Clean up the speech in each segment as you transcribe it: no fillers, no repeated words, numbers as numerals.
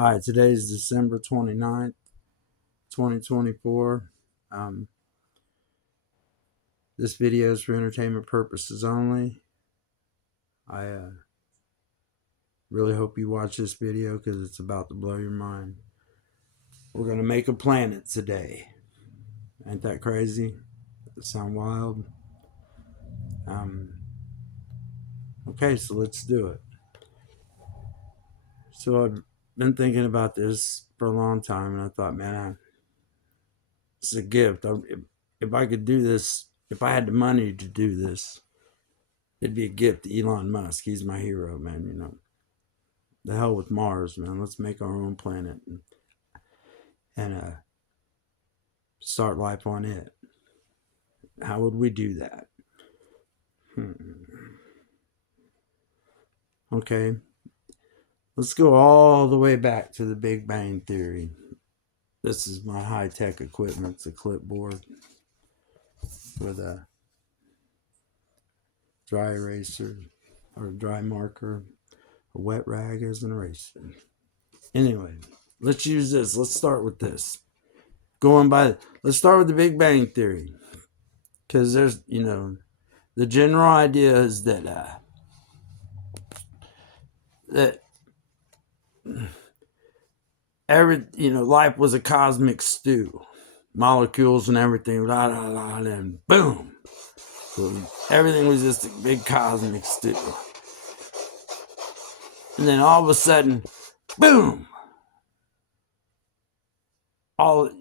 Hi, today is December 29th, 2024. This video is for entertainment purposes only. I really hope you watch this video because it's about to blow your mind. We're going to make a planet today. Ain't that crazy? Does it sound wild? Okay, so let's do it. So I've been thinking about this for a long time, and I thought, man, it's a gift. If I could do this, if I had the money to do this, it'd be a gift to Elon Musk. He's my hero, man. The hell with Mars, man. Let's make our own planet and start life on it. How would we do that? Okay, let's go all the way back to the Big Bang Theory. This is my high-tech equipment. It's a clipboard with a dry eraser or a dry marker, a wet rag as an eraser. Anyway, let's use this. Let's start with this. Let's start with the Big Bang Theory. Because there's, the general idea is that life was a cosmic stew, molecules and everything, blah, blah, blah, and boom, so everything was just a big cosmic stew. And then all of a sudden, boom,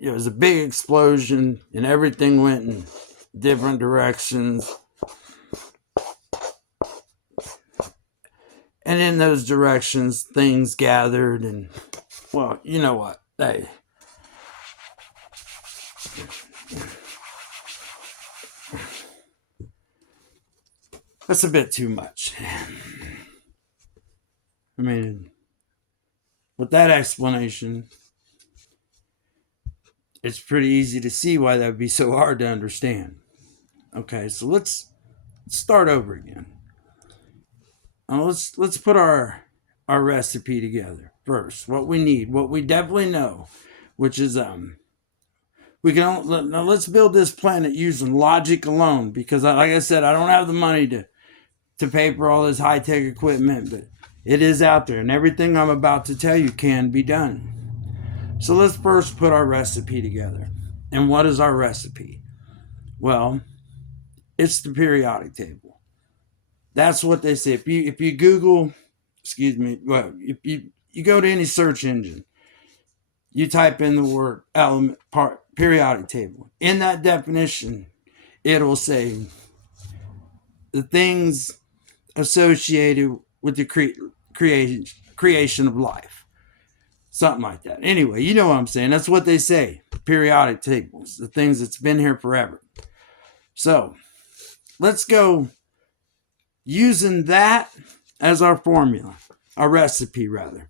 it was a big explosion, and everything went in different directions. And in those directions, things gathered, and, well, you know what? Hey. That's a bit too much. I mean, with that explanation, it's pretty easy to see why that would be so hard to understand. Okay, so let's start over again. Let's put our recipe together first. What we need, what we definitely know, which is let's build this planet using logic alone, because like I said, I don't have the money to pay for all this high-tech equipment, but it is out there, and everything I'm about to tell you can be done. So let's first put our recipe together. And what is our recipe? Well, it's the periodic table. That's what they say. If you Google, if you go to any search engine, you type in the word periodic table. In that definition, it'll say the things associated with the creation of life. Something like that. Anyway, you know what I'm saying. That's what they say. Periodic tables. The things that's been here forever. So, let's go using that as our formula. Our recipe, rather.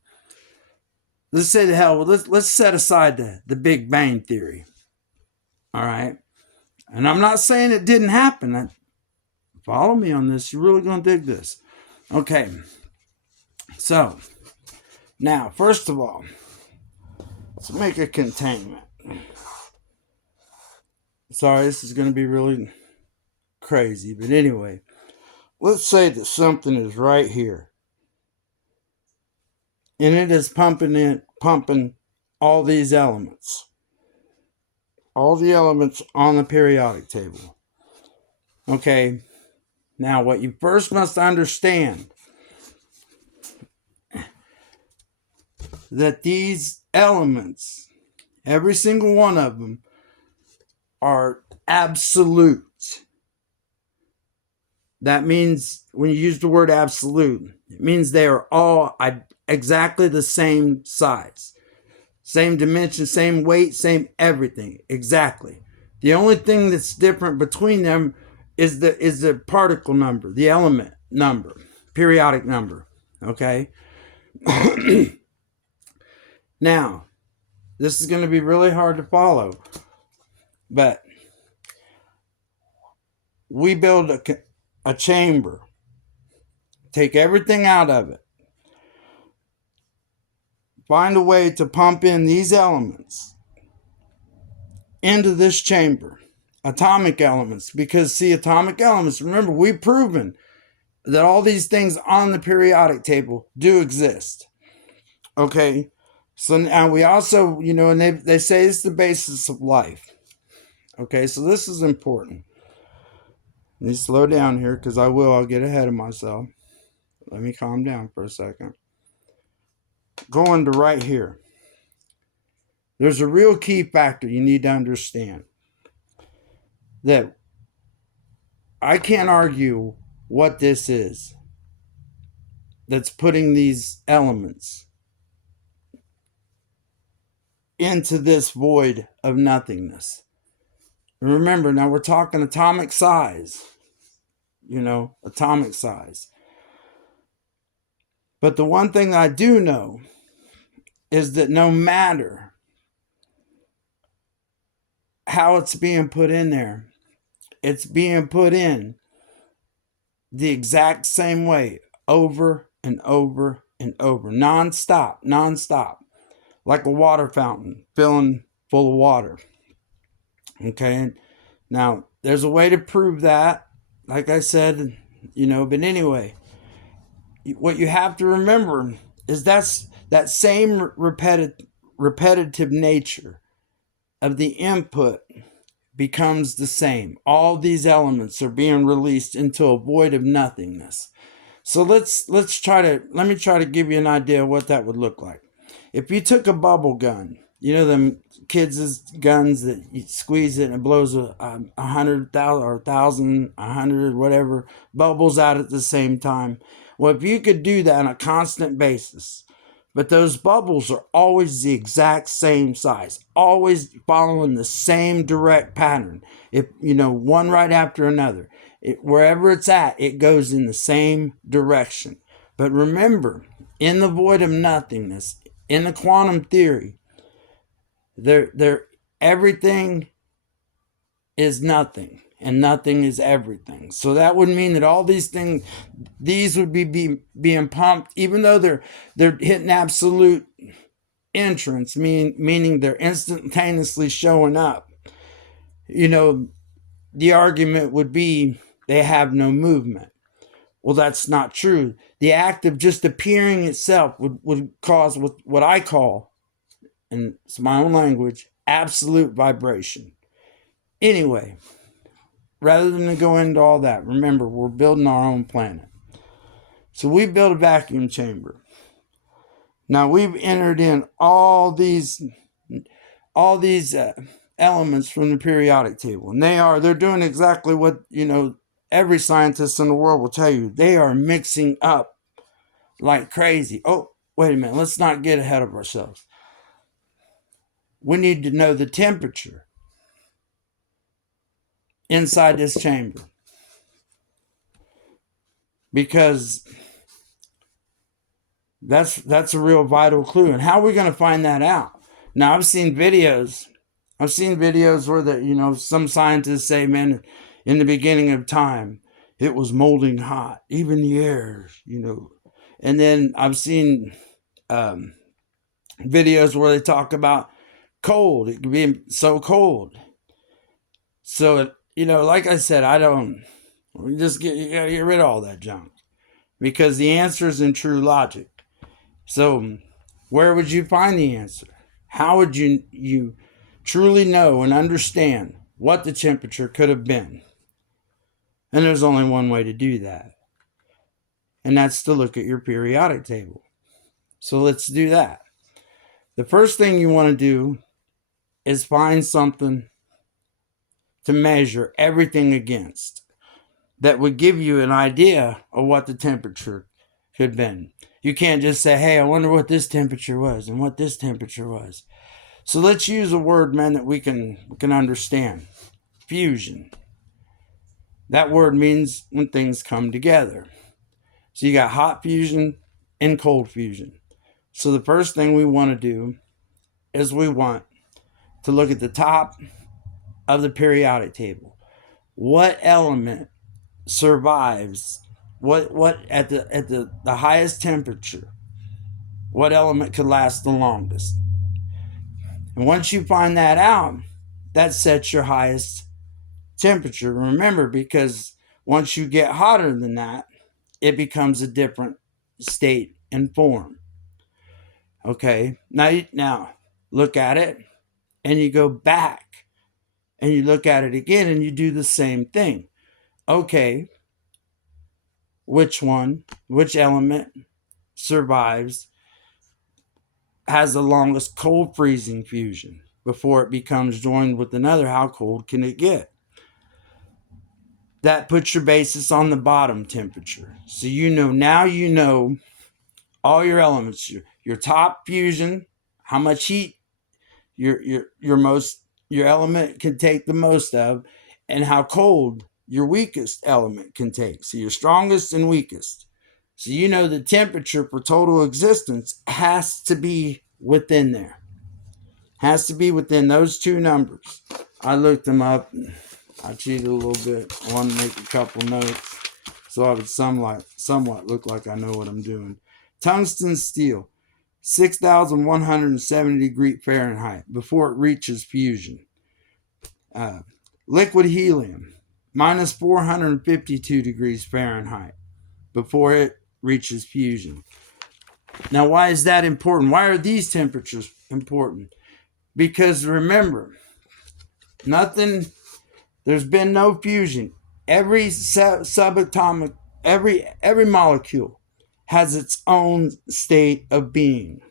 Let's say let's set aside the Big Bang Theory. All right? And I'm not saying it didn't happen. Follow me on this. You're really going to dig this. Okay. So, now, first of all, let's make a containment. Sorry, this is going to be really crazy, but anyway, let's say that something is right here, and it is pumping all these elements, all the elements on the periodic table. Okay, now what you first must understand, that these elements, every single one of them, are absolute. That means when you use the word absolute, it means they are all exactly the same size, same dimension, same weight, same everything, exactly. The only thing that's different between them is the particle number, the element number, periodic number. Okay. Now, this is going to be really hard to follow, but we build a chamber, take everything out of it, find a way to pump in these elements into this chamber, atomic elements, because see, atomic elements, remember, we've proven that all these things on the periodic table do exist. Okay, so now we also, and they say it's the basis of life. Okay, so this is important. Let me slow down here because I'll get ahead of myself. Let me calm down for a second. Going to right here. There's a real key factor you need to understand. That I can't argue what this is that's putting these elements into this void of nothingness. Remember, now we're talking atomic size. Atomic size. But the one thing I do know is that no matter how it's being put in there, it's being put in the exact same way over and over and over, non-stop, like a water fountain filling full of water. Okay, now there's a way to prove that, like I said, but anyway, what you have to remember is that same repetitive nature of the input becomes the same. All these elements are being released into a void of nothingness. So let me try to give you an idea of what that would look like. If you took a bubble gun, them kids' guns that you squeeze it and it blows 100,000 or 1,000, 100, whatever bubbles out at the same time. Well, if you could do that on a constant basis, but those bubbles are always the exact same size, always following the same direct pattern. If one right after another, wherever it's at, it goes in the same direction. But remember, in the void of nothingness, in the quantum theory, everything is nothing and nothing is everything. So that would mean that all these things, these would be being pumped, even though they're hitting absolute entrance, meaning they're instantaneously showing up. The argument would be they have no movement. Well, that's not true. The act of just appearing itself would cause what I call, and it's my own language, absolute vibration. Anyway, rather than to go into all that, remember, we're building our own planet. So we built a vacuum chamber. Now we've entered in all these elements from the periodic table, and they're doing exactly what every scientist in the world will tell you. They are mixing up like crazy. Oh, wait a minute, let's not get ahead of ourselves. We need to know the temperature inside this chamber, because that's a real vital clue. And how are we going to find that out? Now, I've seen videos where some scientists say, man, in the beginning of time, it was molding hot, even the air, And then I've seen videos where they talk about cold. It could be so cold. So, like I said, you gotta get rid of all that junk, because the answer is in true logic. So where would you find the answer? How would you truly know and understand what the temperature could have been? And there's only one way to do that, and that's to look at your periodic table. So let's do that. The first thing you want to do is find something to measure everything against that would give you an idea of what the temperature could have been. You can't just say, hey, I wonder what this temperature was and what this temperature was. So let's use a word, man, that we can understand. Fusion. That word means when things come together. So you got hot fusion and cold fusion. So the first thing we want to do is we want to look at the top of the periodic table. What element survives? What at the highest temperature? what element could last the longest. And once you find that out, that sets your highest temperature. Remember, because once you get hotter than that, it becomes a different state and form. Okay, now look at it, and you go back, and you look at it again, and you do the same thing. Okay, which element survives, has the longest cold freezing fusion before it becomes joined with another? How cold can it get? That puts your basis on the bottom temperature. So now you know all your elements, your top fusion, how much heat your element can take the most of, and how cold your weakest element can take. So your strongest and weakest. So the temperature for total existence has to be within there. Has to be within those two numbers. I looked them up. I cheated a little bit. I wanted to make a couple notes so I would somewhat look like I know what I'm doing. Tungsten steel, 6,170 degrees Fahrenheit before it reaches fusion. Liquid helium, minus 452 degrees Fahrenheit before it reaches fusion. Now, why is that important? Why are these temperatures important? Because remember, there's been no fusion. Every subatomic, every molecule has its own state of being.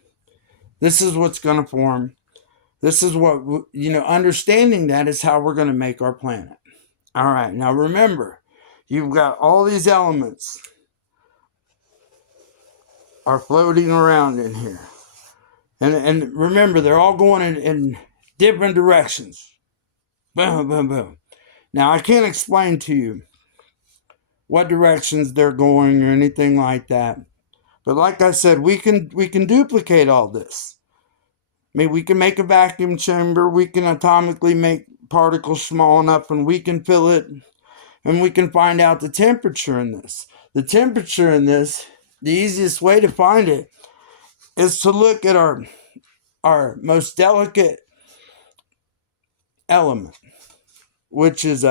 This is what's going to form. This is what, understanding that is how we're going to make our planet. All right, now remember, you've got all these elements are floating around in here. And remember, they're all going in different directions. Boom, boom, boom. Now, I can't explain to you what directions they're going or anything like that. But like I said, we can duplicate all this. I mean, we can make a vacuum chamber. We can atomically make particles small enough, and we can fill it, and we can find out the temperature in this. The temperature in this, the easiest way to find it is to look at our most delicate element, which is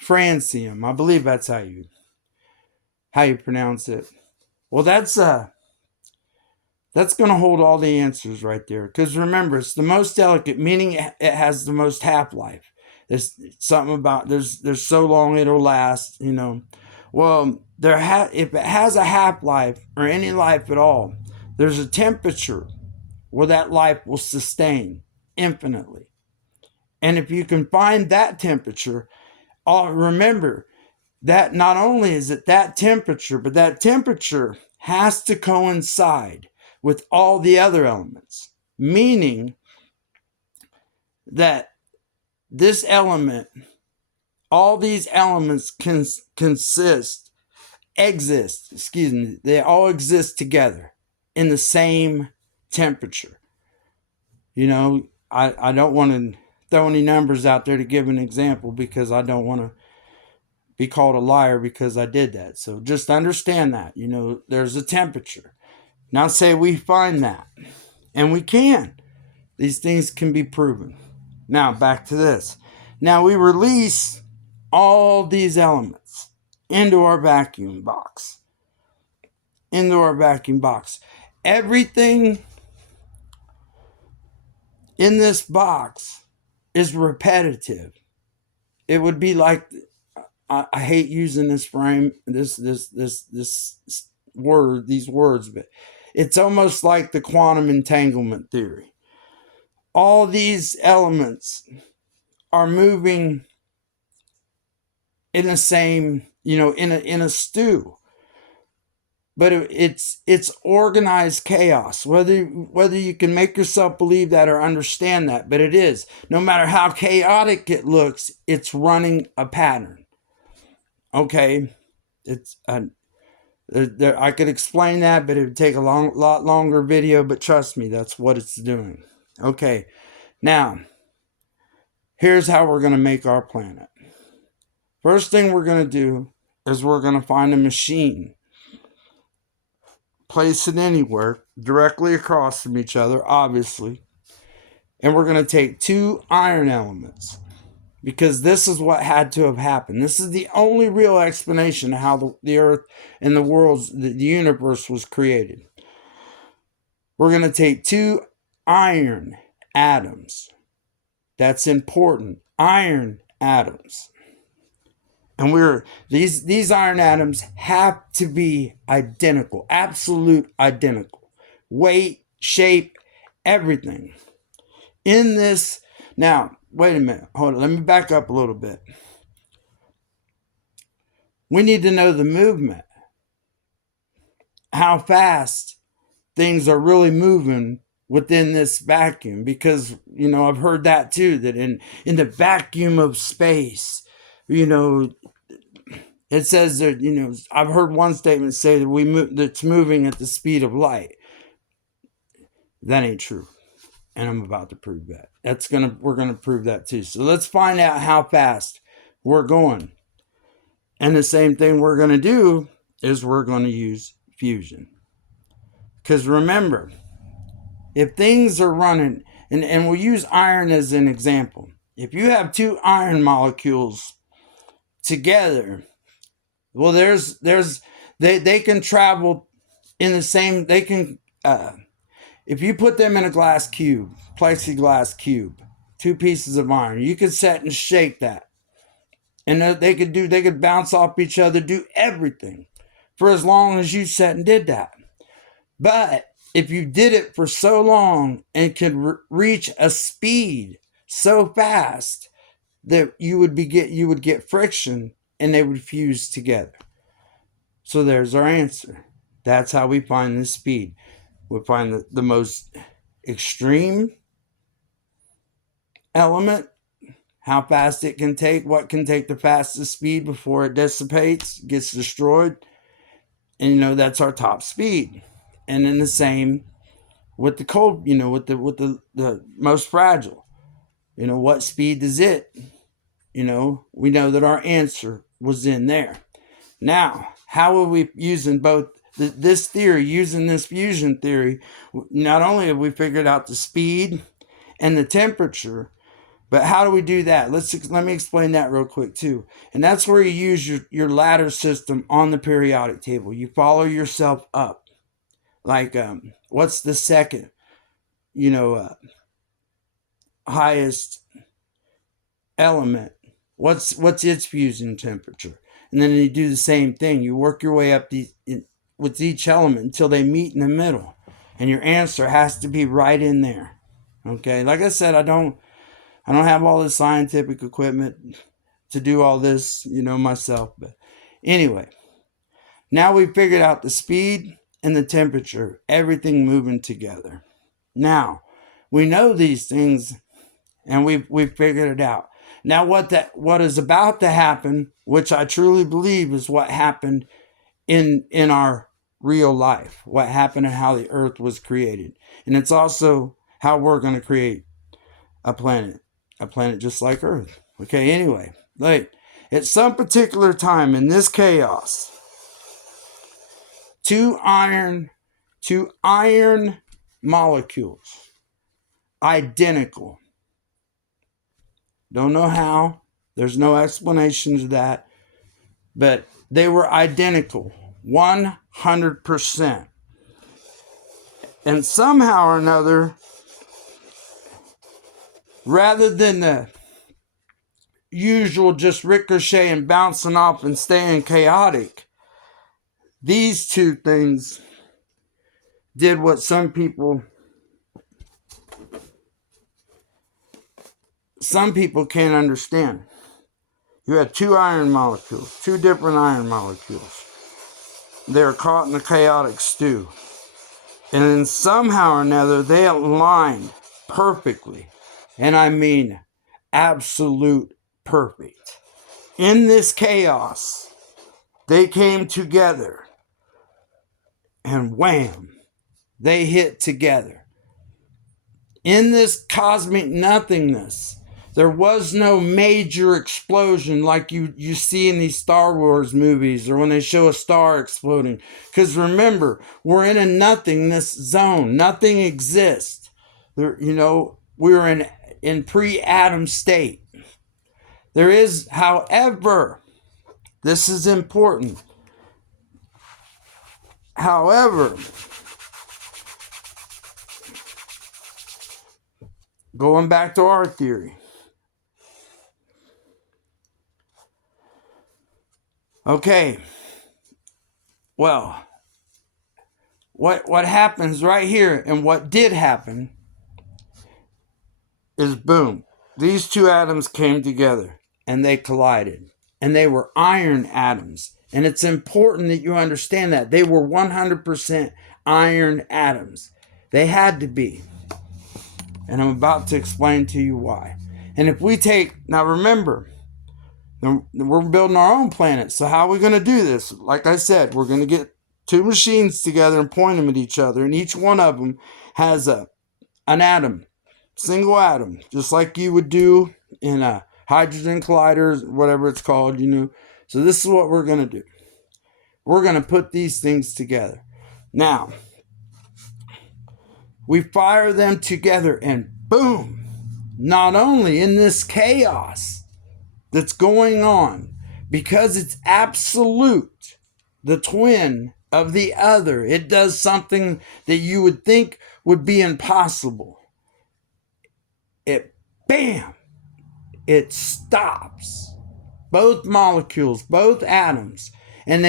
francium. I believe that's how you pronounce it. Well, that's going to hold all the answers right there. Because remember, it's the most delicate, meaning it has the most half-life. There's something about there's so long it'll last. Well, if it has a half-life or any life at all, there's a temperature where that life will sustain infinitely. And if you can find that temperature, remember that not only is it that temperature, but that temperature has to coincide with all the other elements, meaning that this element, all these elements they all exist together in the same temperature. I don't want to throw any numbers out there to give an example because I don't want to be called a liar because I did that. So just understand that, there's a temperature. Now say we find that, and we can. These things can be proven. Now back to this. Now we release all these elements into our vacuum box. Everything in this box is repetitive. It would be like, I hate using this frame, these words, but it's almost like the quantum entanglement theory. All these elements are moving in the same, in a stew. But it's organized chaos, whether you can make yourself believe that or understand that, but it is. No matter how chaotic it looks, it's running a pattern. Okay, I could explain that, but it would take a lot longer video, but trust me, that's what it's doing. Okay, now, here's how we're going to make our planet. First thing we're going to do is we're going to find a machine place it anywhere, directly across from each other, obviously. And we're going to take two iron elements, because this is what had to have happened. This is the only real explanation of how the earth and the universe was created. We're going to take two iron atoms. That's important. Iron atoms. And these iron atoms have to be identical, absolute identical. Weight, shape, everything. In this, now, wait a minute, hold on, let me back up a little bit. We need to know the movement, how fast things are really moving within this vacuum, because, I've heard that too, that in the vacuum of space, it says that, I've heard one statement say that that's moving at the speed of light. That ain't true. And I'm about to prove that. We're gonna prove that too. So let's find out how fast we're going. And the same thing we're gonna do is we're gonna use fusion. Because remember, if things are running, and we'll use iron as an example. If you have two iron molecules together, well, they can travel in the same, they can, if you put them in a glass cube, plexiglass cube, two pieces of iron, you could set and shake that. And they could bounce off each other, do everything for as long as you sat and did that. But if you did it for so long and could reach a speed so fast that you would get friction and they would fuse together. So there's our answer. That's how we find the speed. We find the most extreme element, how fast it can take, what can take the fastest speed before it dissipates, gets destroyed. And that's our top speed. And then the same with the cold, with the most fragile. What speed is it? We know that our answer was in there. Now, how are we using both this theory, using this fusion theory? Not only have we figured out the speed and the temperature, but how do we do that? Let me explain that real quick too. And that's where you use your ladder system on the periodic table. You follow yourself up. Like, what's the second, highest element? What's its fusion temperature? And then you do the same thing. You work your way up with each element until they meet in the middle. And your answer has to be right in there. Okay? Like I said, I don't have all this scientific equipment to do all this, myself. But anyway, now we've figured out the speed and the temperature, everything moving together. Now, we know these things, and we've figured it out. Now, what is about to happen, which I truly believe is what happened in our real life, what happened and how the earth was created. And it's also how we're going to create a planet just like Earth. Okay, anyway, at some particular time in this chaos, two iron molecules, identical. Don't know how. There's no explanation to that. But they were identical, 100%. And somehow or another, rather than the usual just ricochet and bouncing off and staying chaotic, these two things did what some people can't understand. You had two different iron molecules. They were caught in a chaotic stew. And then somehow or another, they aligned perfectly. And I mean absolute perfect. In this chaos, they came together. And wham, they hit together. In this cosmic nothingness, There was no major explosion like you see in these Star Wars movies or when they show a star exploding. Because remember, we're in a nothingness zone. Nothing exists. We're in pre-atom state. There is, however, this is important. However, going back to our theory. Okay. Well, what happens right here and what did happen is boom. These two atoms came together and they collided. And they were iron atoms. And it's important that you understand that. They were 100% iron atoms. They had to be. And I'm about to explain to you why. And if we now remember, we're building our own planet. So how are we going to do this? Like I said, we're going to get two machines together and point them at each other. And each one of them has an atom, single atom, just like you would do in a hydrogen collider, whatever it's called, So this is what we're going to do. We're going to put these things together. Now, we fire them together and boom, not only in this chaos that's going on, because it's absolute, the twin of the other, it does something that you would think would be impossible. It stops both molecules, both atoms, and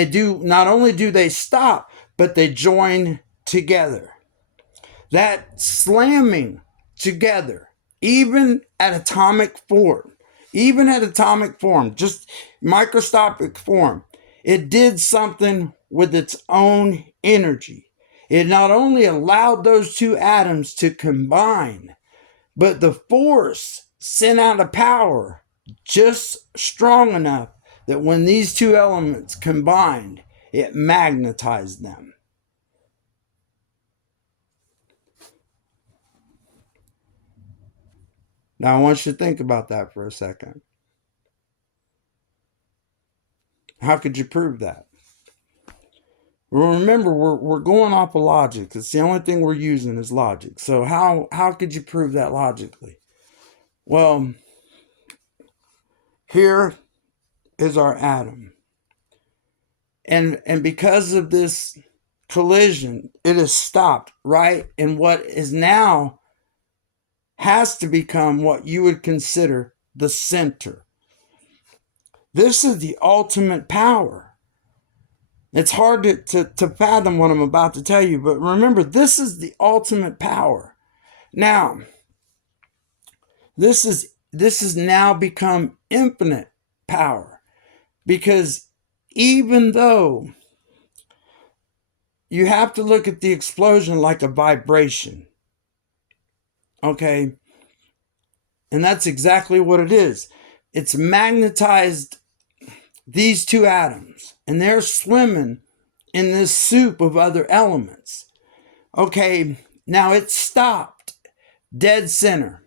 not only do they stop, but they join together. That slamming together, even at atomic form, just microscopic form, it did something with its own energy. It not only allowed those two atoms to combine, but the force sent out a power just strong enough that when these two elements combined, it magnetized them. Now I want you to think about that for a second. How could you prove that? Well, remember, we're going off of logic. It's the only thing we're using is logic. So how could you prove that logically? Well, here is our atom. And because of this collision, it is stopped right in what is now has to become what you would consider the center. This is the ultimate power. It's hard to fathom what I'm about to tell you, but remember, this is the ultimate power. Now, this is now become infinite power, because even though you have to look at the explosion like a vibration, okay? And that's exactly what it is. It's magnetized these two atoms, and they're swimming in this soup of other elements. Okay, now it's stopped dead center.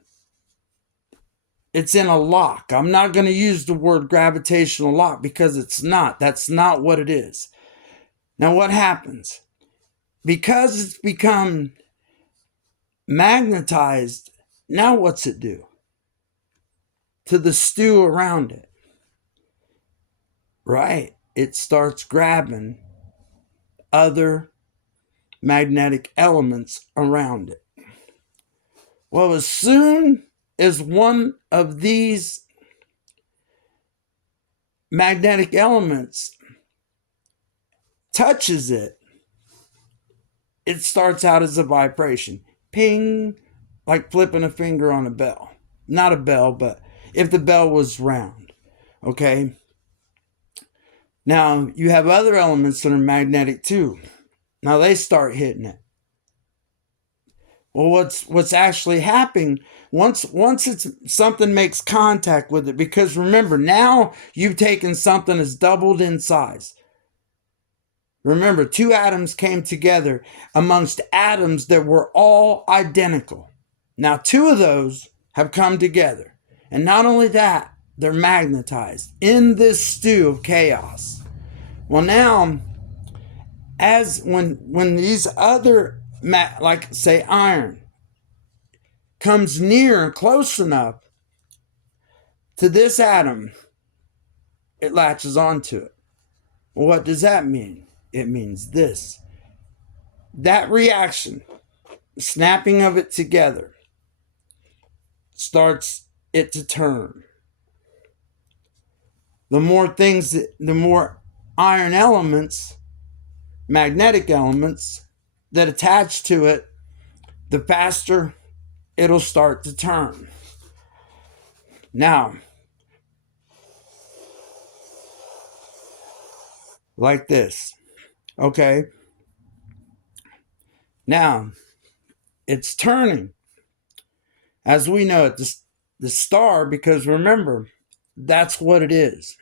It's in a lock. I'm not going to use the word gravitational lock because it's not. That's not what it is. Now what happens? Because it's become magnetized, now what's it do to the stew around it? Right, it starts grabbing other magnetic elements around it. Well, as soon as one of these magnetic elements touches it, it starts out as a vibration. Ping, like flipping a finger on a bell. Not a bell, but if the bell was round. Okay? Now, you have other elements that are magnetic too. Now they start hitting it. Well, what's actually happening once it's something makes contact with it, because remember, now you've taken something that's doubled in size. Remember, two atoms came together amongst atoms that were all identical. Now, two of those have come together. And not only that, they're magnetized in this stew of chaos. Well, now, as when these other, like say iron, comes near, close enough to this atom, it latches onto it. Well, what does that mean? It means this. That reaction, the snapping of it together, starts it to turn. The more iron elements, magnetic elements that attach to it, the faster it'll start to turn. Now, like this, okay? Now, it's turning, as we know it, the star, because remember, that's what it is.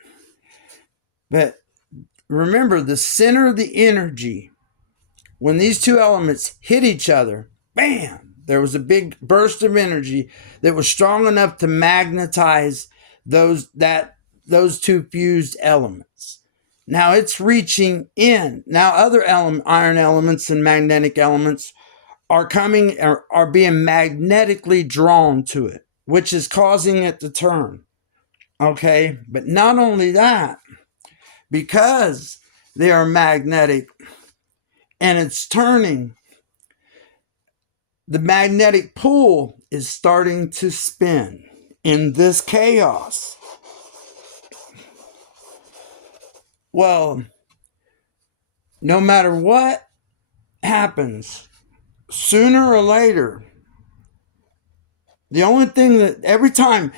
But remember, the center of the energy, when these two elements hit each other, bam, there was a big burst of energy that was strong enough to magnetize those two fused elements. Now it's reaching in. Now other iron elements and magnetic elements are being magnetically drawn to it, which is causing it to turn. Okay, but not only that, because they are magnetic and it's turning, the magnetic pull is starting to spin in this chaos. Well, no matter what happens, sooner or later, the only thing that every time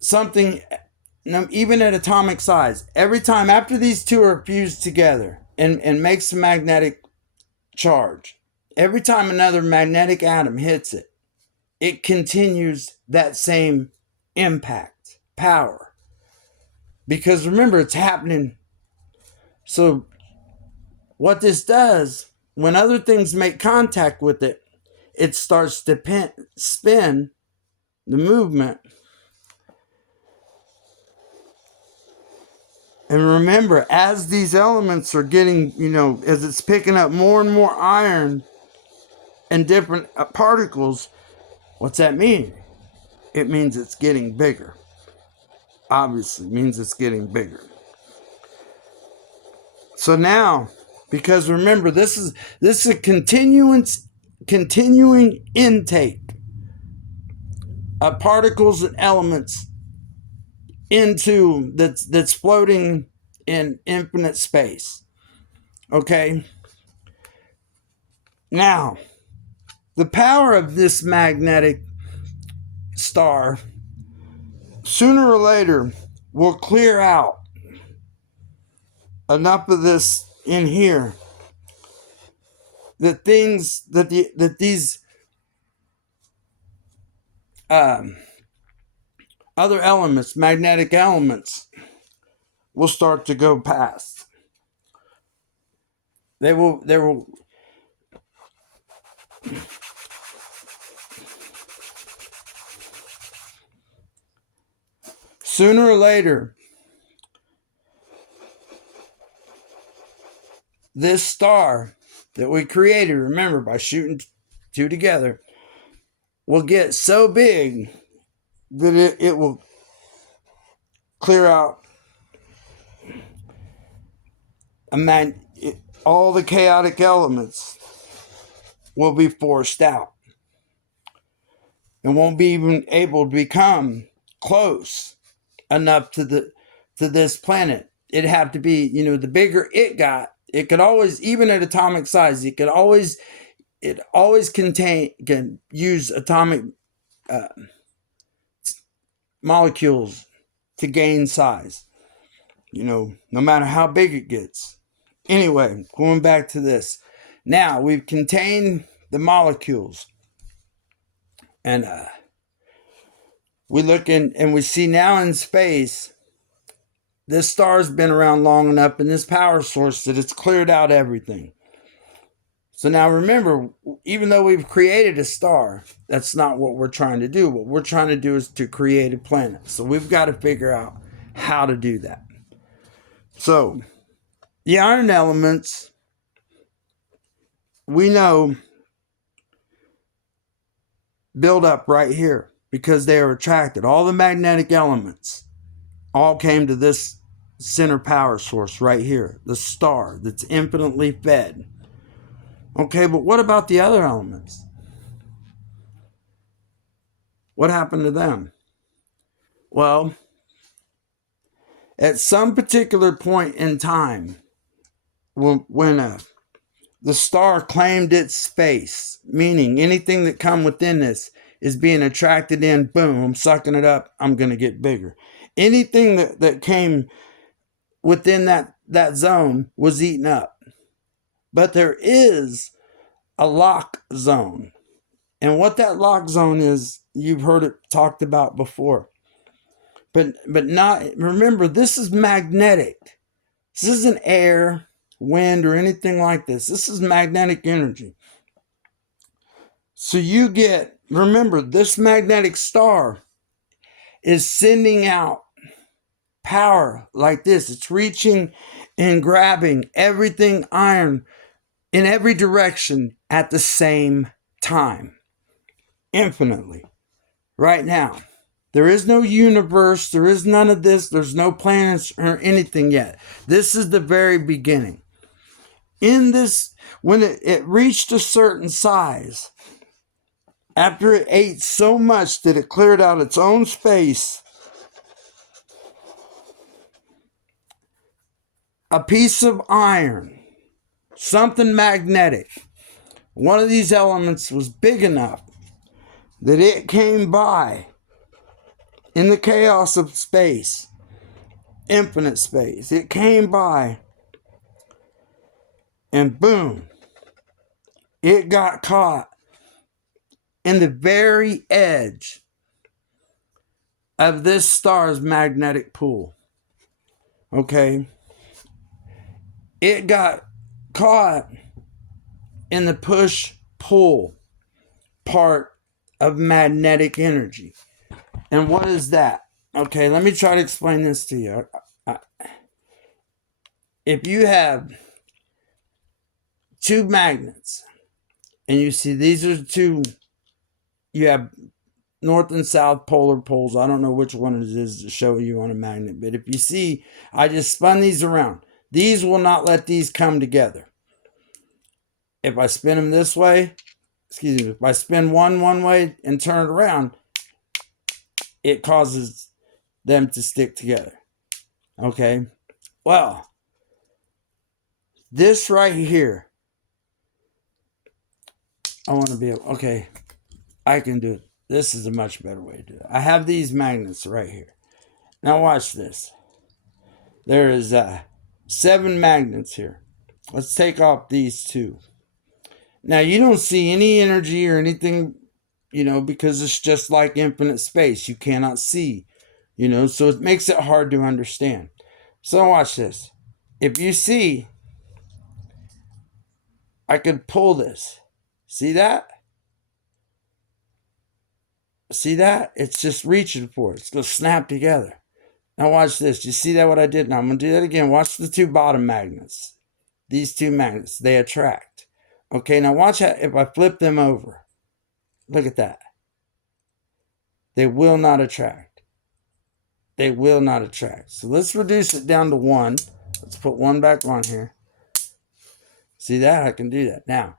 something, even at atomic size, every time after these two are fused together and makes a magnetic charge, every time another magnetic atom hits it, it continues that same impact, power. Because remember, it's happening. So what this does, when other things make contact with it, it starts to spin the movement. And remember, as these elements are getting, as it's picking up more and more iron and different particles, what's that mean? It means it's getting bigger. Obviously, it means it's getting bigger. So now, because remember, this is a continuing intake of particles and elements into that's floating in infinite space. Okay? Now, the power of this magnetic star, sooner or later, will clear out enough of this in here that these other elements, magnetic elements, will start to go past. They will sooner or later, this star that we created, remember, by shooting two together, will get so big that it will clear out all the chaotic elements will be forced out and won't be even able to become close enough to this planet. It'd have to be, the bigger it got, it could always, even at atomic size, it always can use atomic molecules to gain size, no matter how big it gets. Anyway, going back to this. Now, we've contained the molecules. And we look and we see now in space, this star's been around long enough in this power source that it's cleared out everything. So now remember, even though we've created a star, that's not what we're trying to do. What we're trying to do is to create a planet. So we've got to figure out how to do that. So the iron elements, we know, build up right here because they are attracted. All the magnetic elements all came to this center power source right here, the star that's infinitely fed. Okay, but what about the other elements? What happened to them? Well, at some particular point in time, when the star claimed its space, meaning anything that come within this is being attracted in, boom, I'm sucking it up, I'm going to get bigger. Anything that came within that zone was eaten up. But there is a lock zone. And what that lock zone is, you've heard it talked about before. But not, remember, this is magnetic. This isn't air, wind, or anything like this. This is magnetic energy. So you get, remember, this magnetic star is sending out power like this. It's reaching and grabbing everything iron in every direction at the same time. Infinitely. Right now. There is no universe. There is none of this. There's no planets or anything yet. This is the very beginning. In this, when it reached a certain size, after it ate so much that it cleared out its own space, a piece of iron, something magnetic, one of these elements was big enough that it came by in the chaos of space, infinite space. It came by and boom, it got caught in the very edge of this star's magnetic pool. Okay? It got caught in the push-pull part of magnetic energy. And what is that? Okay, let me try to explain this to you. If you have two magnets, and you see these are two, you have north and south polar poles. I don't know which one it is to show you on a magnet, but if you see, I just spun these around. These will not let these come together. If I spin them this way, if I spin one way and turn it around, it causes them to stick together. Okay? Well, this right here, I want to be able, okay, I can do it. This is a much better way to do it. I have these magnets right here. Now watch this. There is 7 magnets here. Let's take off these 2. Now you don't see any energy or anything, because it's just like infinite space. You cannot see, so it makes it hard to understand. So watch this. If you see, I could pull this. See that? See that? It's just reaching for it. It's going to snap together. Now watch this. You see that what I did? Now I'm going to do that again. Watch the 2 bottom magnets. These 2 magnets, they attract. Okay, now watch how, if I flip them over. Look at that. They will not attract. They will not attract. So let's reduce it down to 1. Let's put 1 back on here. See that? I can do that. Now,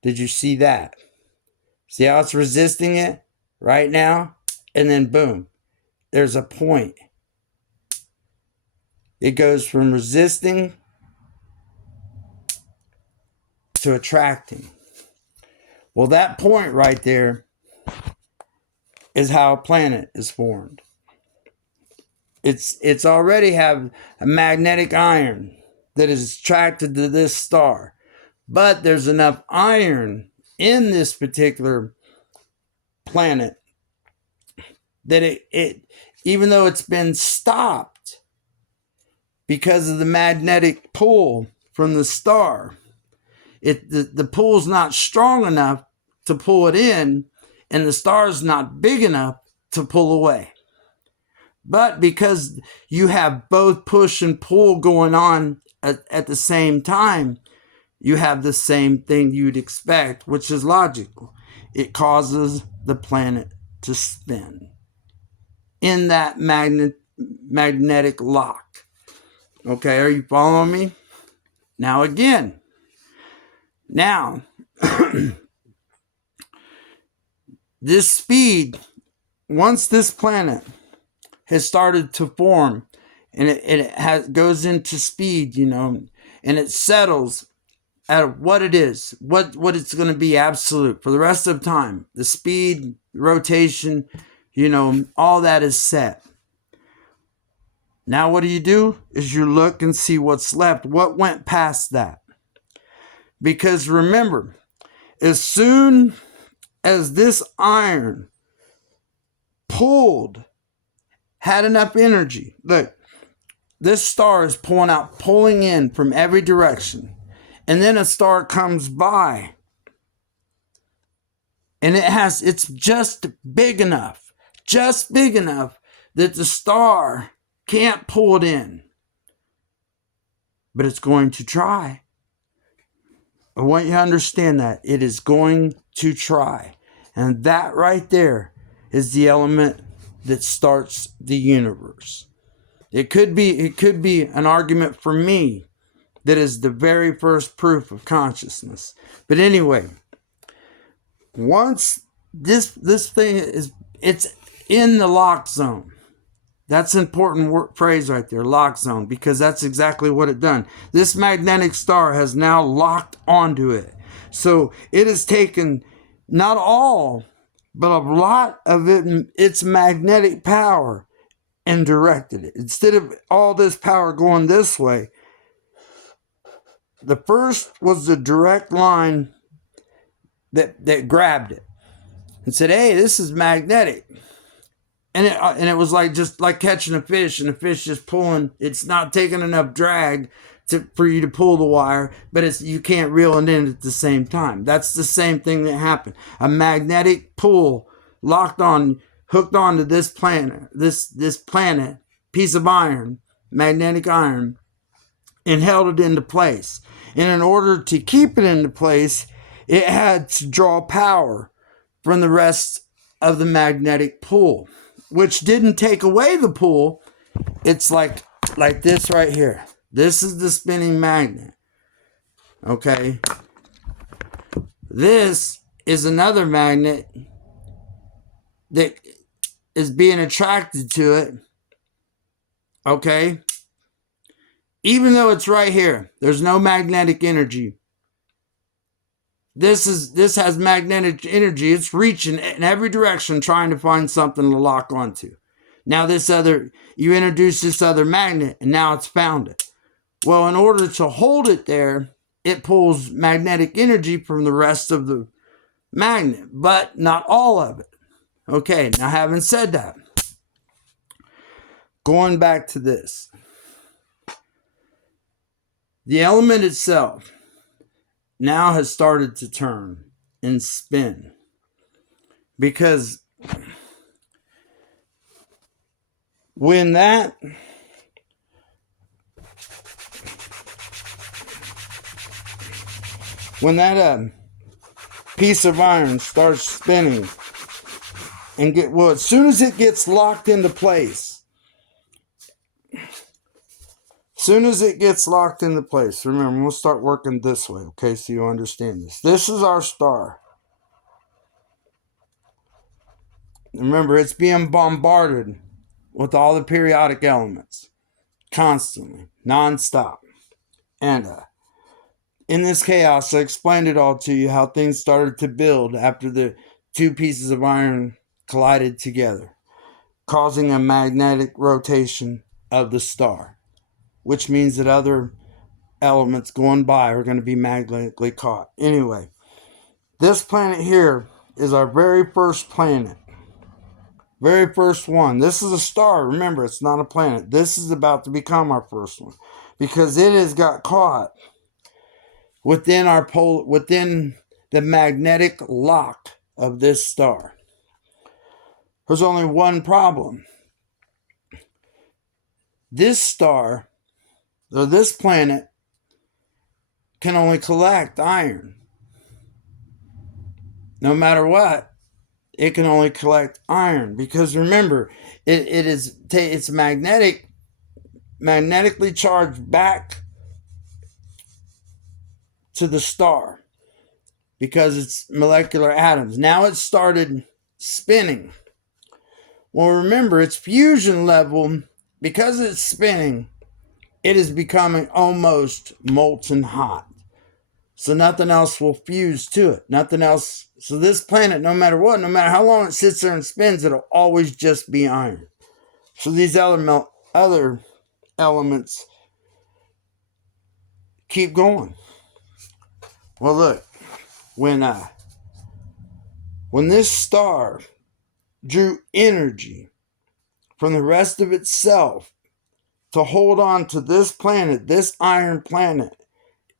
did you see that? See how it's resisting it right now? And then boom, there's a point. It goes from resisting to attracting. Well, that point right there is how a planet is formed. It's already have a magnetic iron that is attracted to this star. But there's enough iron in this particular planet that it even though it's been stopped because of the magnetic pull from the star, the pull's not strong enough to pull it in, and the star's not big enough to pull away. But because you have both push and pull going on at the same time, you have the same thing you'd expect, which is logical. It causes the planet to spin in that magnetic lock. Okay, are you following me? Now again, this speed, once this planet has started to form, and it goes into speed, and it settles at what it is, what it's going to be absolute for the rest of time. The speed, rotation, all that is set. Now what do? Is you look and see what's left, what went past that. Because remember, as soon as this iron had enough energy, look, this star is pulling in from every direction. And then a star comes by, and it's just big enough that the star can't pull it in. But it's going to try. I want you to understand that. It is going to try. And that right there is the element that starts the universe. It could be an argument for me that is the very first proof of consciousness. But anyway, once this thing it's in the lock zone. That's an important phrase right there, lock zone, because that's exactly what it done. This magnetic star has now locked onto it. So it has taken not all, but a lot of its magnetic power and directed it. Instead of all this power going this way, the first was the direct line that grabbed it and said, hey, this is magnetic. And it was just like catching a fish, and the fish just pulling. It's not taking enough drag for you to pull the wire, but you can't reel it in at the same time. That's the same thing that happened. A magnetic pull hooked onto this planet, this planet, piece of iron, magnetic iron, and held it into place. And in order to keep it into place, it had to draw power from the rest of the magnetic pull, which didn't take away the pull. It's like this right here. This is the spinning magnet. Okay. This is another magnet that is being attracted to it. Okay. Even though it's right here, there's no magnetic energy. This has magnetic energy. It's reaching in every direction trying to find something to lock onto. Now you introduce this other magnet, and now it's found it. Well, in order to hold it there, it pulls magnetic energy from the rest of the magnet, but not all of it. Okay, now having said that, going back to this, the element itself now has started to turn and spin, because when that piece of iron starts spinning and as soon as it gets locked into place, remember, we'll start working this way, okay, so you understand this. This is our star. Remember, it's being bombarded with all the periodic elements, constantly, non-stop. And in this chaos, I explained it all to you, how things started to build after the two pieces of iron collided together, causing a magnetic rotation of the star, which means that other elements going by are going to be magnetically caught. Anyway, this planet here is our very first planet. Very first one. This is a star. Remember, it's not a planet. This is about to become our first one, because it has got caught within the magnetic lock of this star. There's only one problem. This star, or this planet, can only collect iron. No matter what, it can only collect iron, because remember, it's magnetically charged back to the star because it's molecular atoms. Now it started spinning. Well, remember, its fusion level, because it's spinning, it is becoming almost molten hot. So nothing else will fuse to it. Nothing else. So this planet, no matter what, no matter how long it sits there and spins, it'll always just be iron. So these other elements keep going. Well, look, when this star drew energy from the rest of itself to hold on to this planet, this iron planet,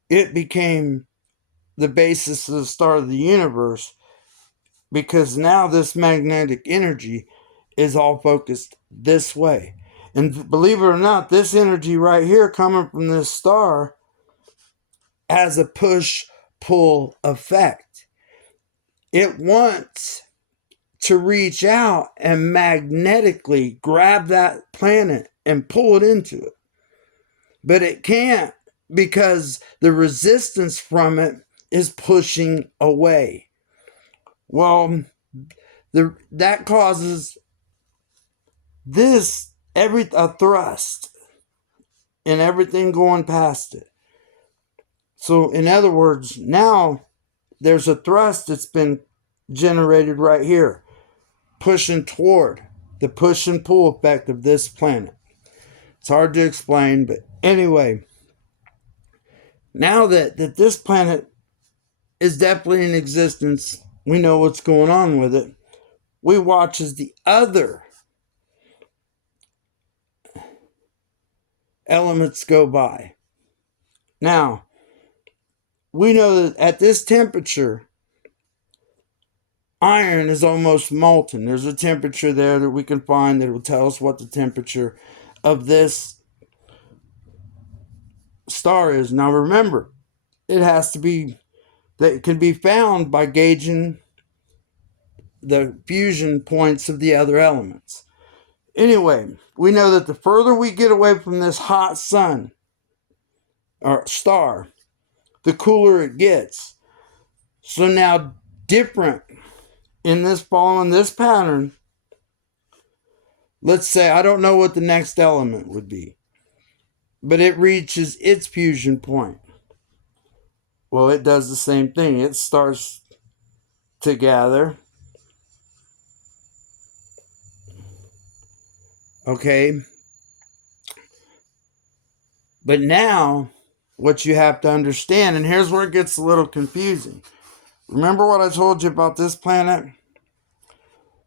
it became the basis of the start of the universe, because now this magnetic energy is all focused this way. And believe it or not, this energy right here coming from this star has a push-pull effect. It wants to reach out and magnetically grab that planet and pull it into it. But it can't, because the resistance from it is pushing away. Well, that causes a thrust and everything going past it. So in other words, now there's a thrust that's been generated right here, pushing toward the push and pull effect of this planet. It's hard to explain, but anyway, now that this planet is definitely in existence, we know what's going on with it. We watch as the other elements go by. Now, we know that at this temperature, iron is almost molten. There's a temperature there that we can find that will tell us what the temperature of this star is. Now remember, it can be found by gauging the fusion points of the other elements. Anyway, we know that the further we get away from this hot sun or star, the cooler it gets. So now, different following this pattern, let's say, I don't know what the next element would be, but it reaches its fusion point. Well, it does the same thing. It starts to gather. Okay. But now, what you have to understand, and here's where it gets a little confusing. Remember what I told you about this planet?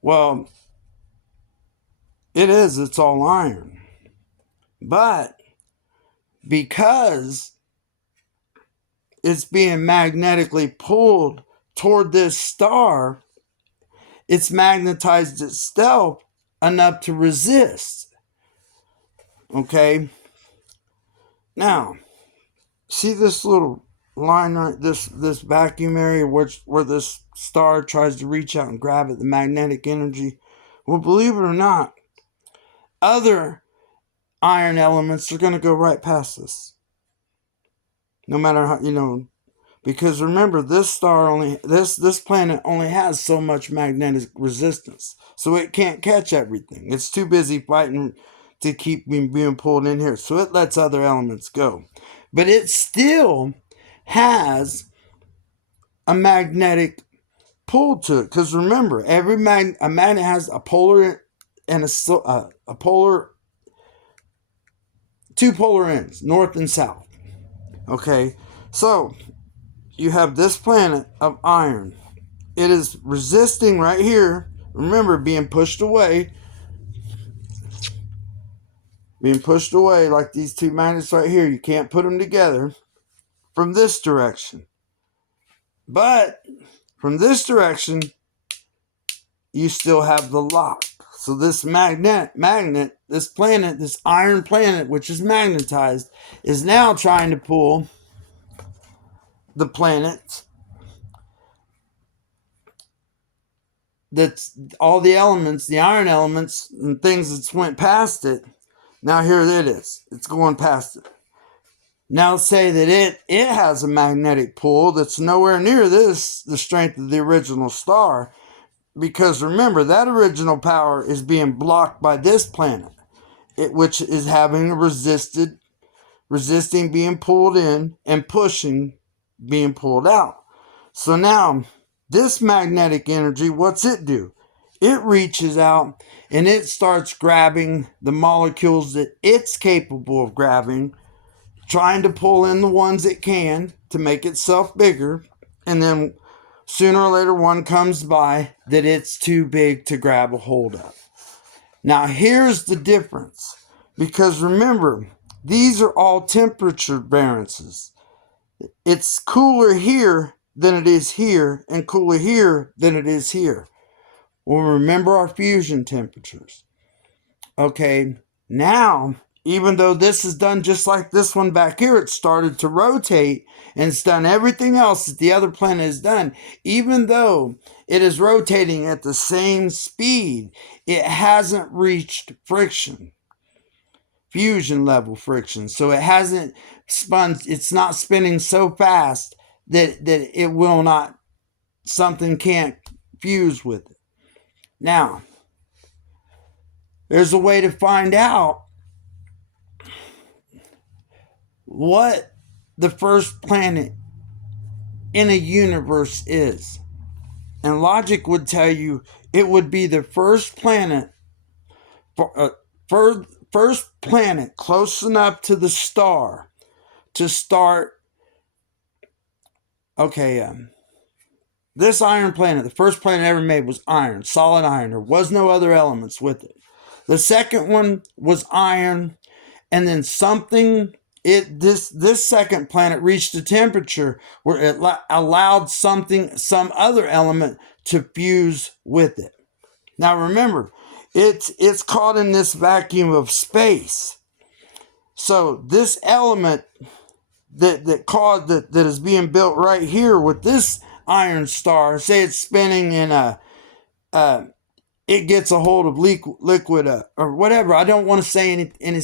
Well, it's all iron. But because it's being magnetically pulled toward this star, it's magnetized itself enough to resist. Okay? Now, see this little line right, this vacuum area where this star tries to reach out and grab at the magnetic energy? Well, believe it or not, other iron elements are going to go right past this. No matter how, because remember, this planet only has so much magnetic resistance, so it can't catch everything. It's too busy fighting to keep being pulled in here, so it lets other elements go. But it still has a magnetic pull to it, because remember, a magnet has a polar and two polar ends, north and south. Okay, so you have this planet of iron. It is resisting right here. Remember, being pushed away like these two magnets right here. You can't put them together. from this direction. But from this direction, you still have the lock. So this magnet, this planet, this iron planet, which is magnetized, is now trying to pull the planet that's all the elements, the iron elements and things that's went past it. Now here it is. It's going past it. Now say that it has a magnetic pull that's nowhere near the strength of the original star. Because remember, that original power is being blocked by this planet, which is having a resisting being pulled in and pushing being pulled out. So now, this magnetic energy, what's it do? It reaches out and it starts grabbing the molecules that it's capable of grabbing, trying to pull in the ones it can to make itself bigger, and then sooner or later one comes by that it's too big to grab a hold of. Now here's the difference, because remember, these are all temperature variances. It's cooler here than it is here, and cooler here than it is here. Well, remember our fusion temperatures. Okay, now, even though this is done just like this one back here, it started to rotate and it's done everything else that the other planet has done. Even though it is rotating at the same speed, it hasn't reached friction, fusion level friction. So it hasn't spun, it's not spinning so fast that it will not, something can't fuse with it. Now, there's a way to find out what the first planet in a universe is. And logic would tell you it would be the first planet, first planet close enough to the star to start. Okay, this iron planet, the first planet ever made was iron, solid iron. There was no other elements with it. The second one was iron, and then something. This second planet reached a temperature where it allowed some other element to fuse with it. Now remember, it's caught in this vacuum of space. So this element that is being built right here with this iron star, say it's spinning in it gets a hold of liquid or whatever. I don't want to say any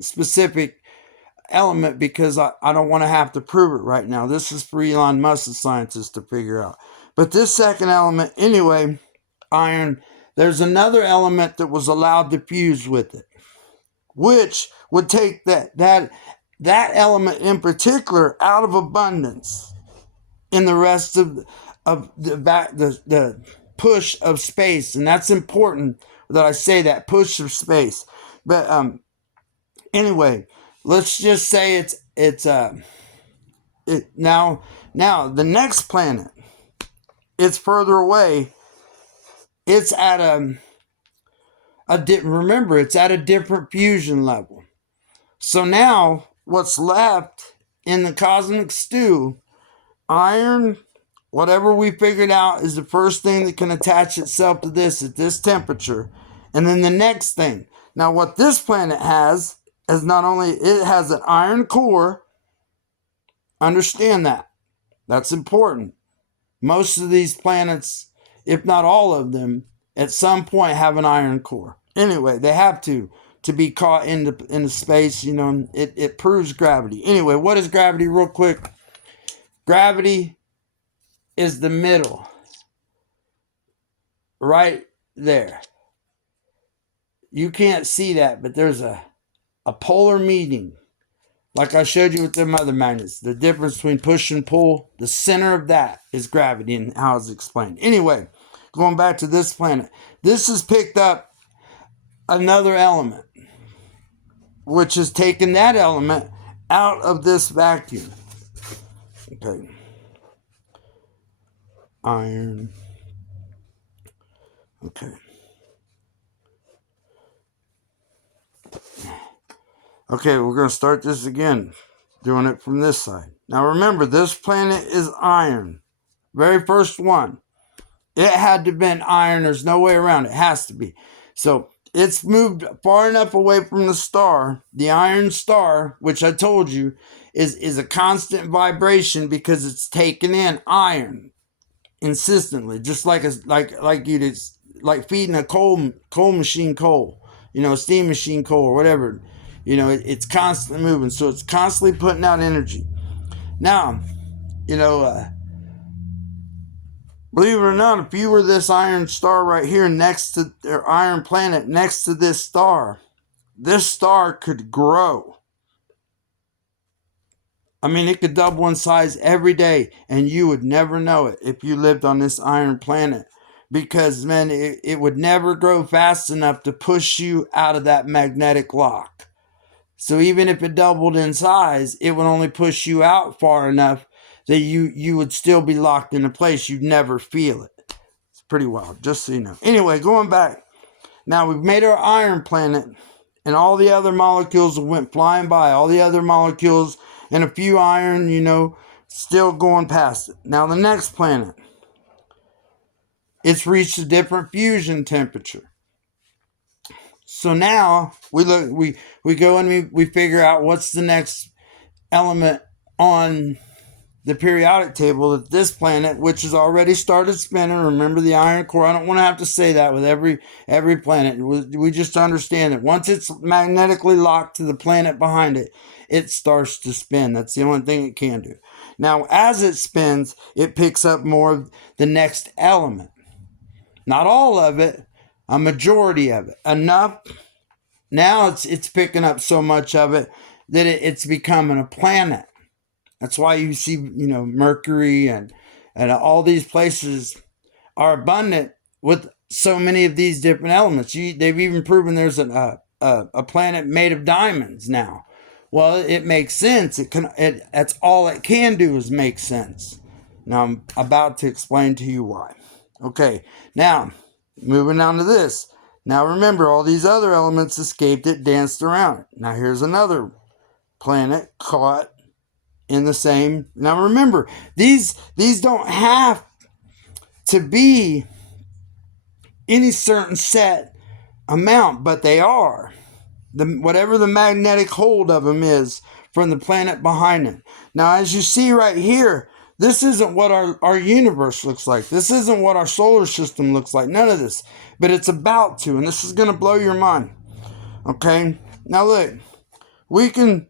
specific element because I don't want to have to prove it right now. This is for Elon Musk, the scientists, to figure out. But this second element, anyway, iron, there's another element that was allowed to fuse with it, which would take that element in particular out of abundance in the rest of the push of space. And that's important that I say that, push of space. But anyway, let's just say now the next planet, it's further away. It's at remember, it's at a different fusion level. So now what's left in the cosmic stew, iron, whatever we figured out, is the first thing that can attach itself to this at this temperature. And then the next thing. Now what this planet has is not only, it has an iron core. Understand that. That's important. Most of these planets, if not all of them, at some point have an iron core. Anyway, they have to be caught into space. You know, it proves gravity. Anyway, what is gravity real quick? Gravity is the middle. Right there. You can't see that, but there's a polar meeting. Like I showed you with them other magnets. The difference between push and pull, the center of that is gravity and how it's explained. Anyway, going back to this planet. This has picked up another element, which has taken that element out of this vacuum. Okay. Iron. Okay. Okay, we're going to start this again. doing it from this side. Now remember, this planet is iron. Very first one. It had to have been iron. There's no way around it. It has to be. So it's moved far enough away from the star, the iron star, which I told you is a constant vibration because it's taking in iron insistently, just like like feeding a coal machine coal, steam machine coal or whatever. It's constantly moving, so it's constantly putting out energy. Now, believe it or not, if you were this iron star right here next to, or iron planet next to this star could grow. I mean, it could double in size every day, and you would never know it if you lived on this iron planet. Because, man, it would never grow fast enough to push you out of that magnetic lock. So even if it doubled in size, it would only push you out far enough that you would still be locked into place. You'd never feel it. It's pretty wild, just so you know. Anyway, going back. Now, we've made our iron planet, and all the other molecules went flying by. All the other molecules and a few iron, still going past it. Now, the next planet, it's reached a different fusion temperature. So now we go and we figure out what's the next element on the periodic table that this planet, which has already started spinning. Remember the iron core. I don't want to have to say that with every planet. We just understand that once it's magnetically locked to the planet behind it, it starts to spin. That's the only thing it can do. Now, as it spins, it picks up more of the next element. Not all of it, a majority of it. Enough. Now it's picking up so much of it that it's becoming a planet. That's why you see, Mercury and all these places are abundant with so many of these different elements. They've even proven there's a planet made of diamonds now. Well, it makes sense. That's all it can do is make sense. Now I'm about to explain to you why. Okay, now moving on to this. Now remember, all these other elements escaped it, danced around it. Now here's another planet caught in the same. Now remember, these don't have to be any certain set amount, but they are. Whatever the magnetic hold of them is from the planet behind it. Now, as you see right here, this isn't what our universe looks like. This isn't what our solar system looks like. None of this. But it's about to, and this is going to blow your mind. Okay? Now look, we can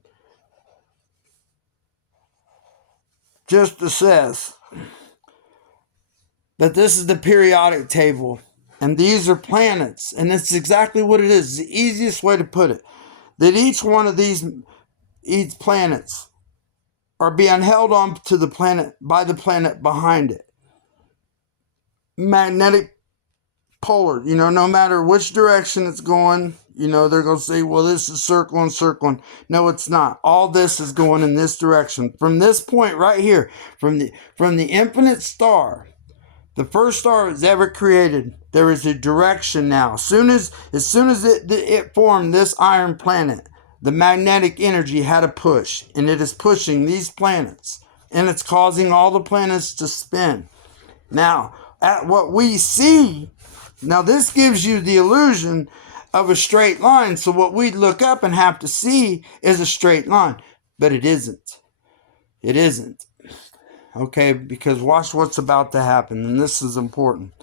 just assess that this is the periodic table, and these are planets, and that's exactly what it is. It's the easiest way to put it. That each one of these planets are being held on to the planet by the planet behind it. Magnetic polar, no matter which direction it's going, they're going to say, well, this is circling. No, it's not. All this is going in this direction. From this point right here, from the infinite star, the first star that's ever created, there is a direction now. As soon as it formed this iron planet, the magnetic energy had a push, and it is pushing these planets, and it's causing all the planets to spin. Now, at what we see, now this gives you the illusion of a straight line. So what we'd look up and have to see is a straight line, but it isn't. It isn't. Okay, because watch what's about to happen, and this is important.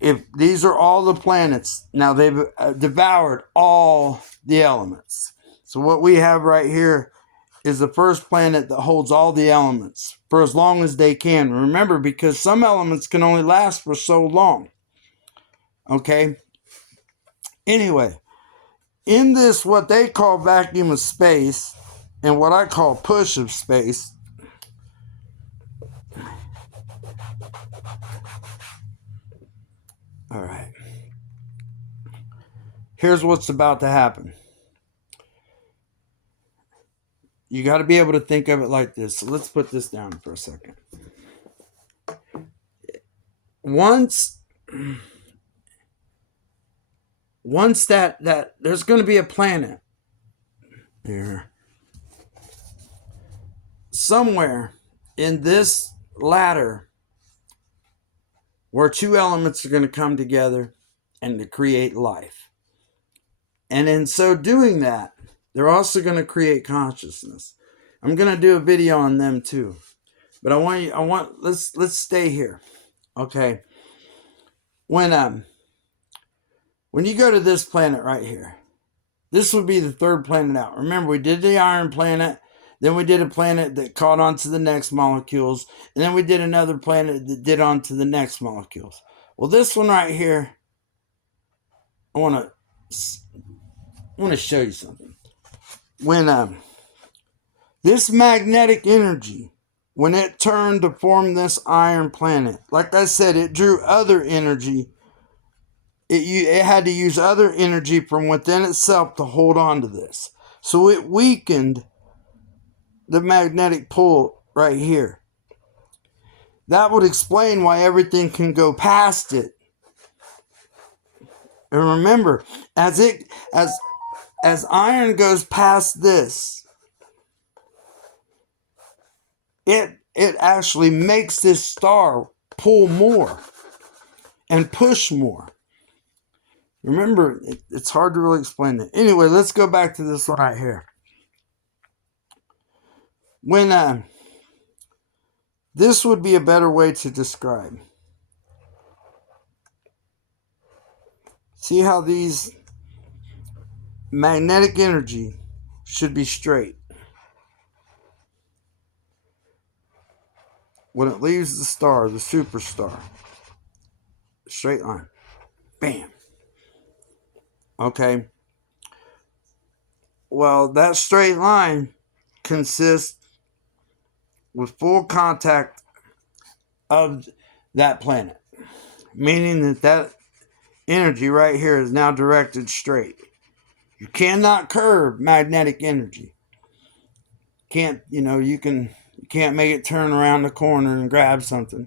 If these are all the planets, now they've devoured all the elements. So what we have right here is the first planet that holds all the elements for as long as they can. Remember, because some elements can only last for so long. Okay? Anyway, in this, what they call vacuum of space, and what I call push of space, all right. Here's what's about to happen. You got to be able to think of it like this. So let's put this down for a second. Once that there's going to be a planet here. somewhere in this ladder where two elements are going to come together and to create life. And in so doing that, they're also going to create consciousness. I'm going to do a video on them too. But let's stay here. Okay. When you go to this planet right here, this would be the third planet out. Remember, we did the iron planet, then we did a planet that caught onto the next molecules, and then we did another planet that did onto the next molecules. Well, this one right here, I want to show you something. When this magnetic energy, when it turned to form this iron planet, like I said, it drew other energy. It had to use other energy from within itself to hold on to this. So it weakened the magnetic pull right here. That would explain why everything can go past it. And remember, as iron goes past this, it actually makes this star pull more and push more. Remember, it's hard to really explain that. Anyway, let's go back to this one right here. When this would be a better way to describe. See how these magnetic energy should be straight. When it leaves the star, the superstar, straight line, bam. Okay. Well, that straight line consists with full contact of that planet, meaning that energy right here is now directed straight. You cannot curve magnetic energy. You can't make it turn around the corner and grab something.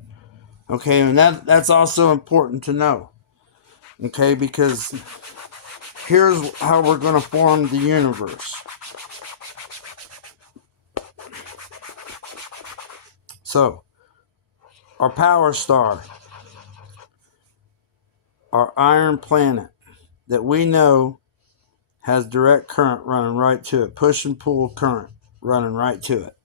Okay, and that's also important to know. Okay, because here's how we're going to form the universe. So, our power star, our iron planet that we know has direct current running right to it, push and pull current running right to it.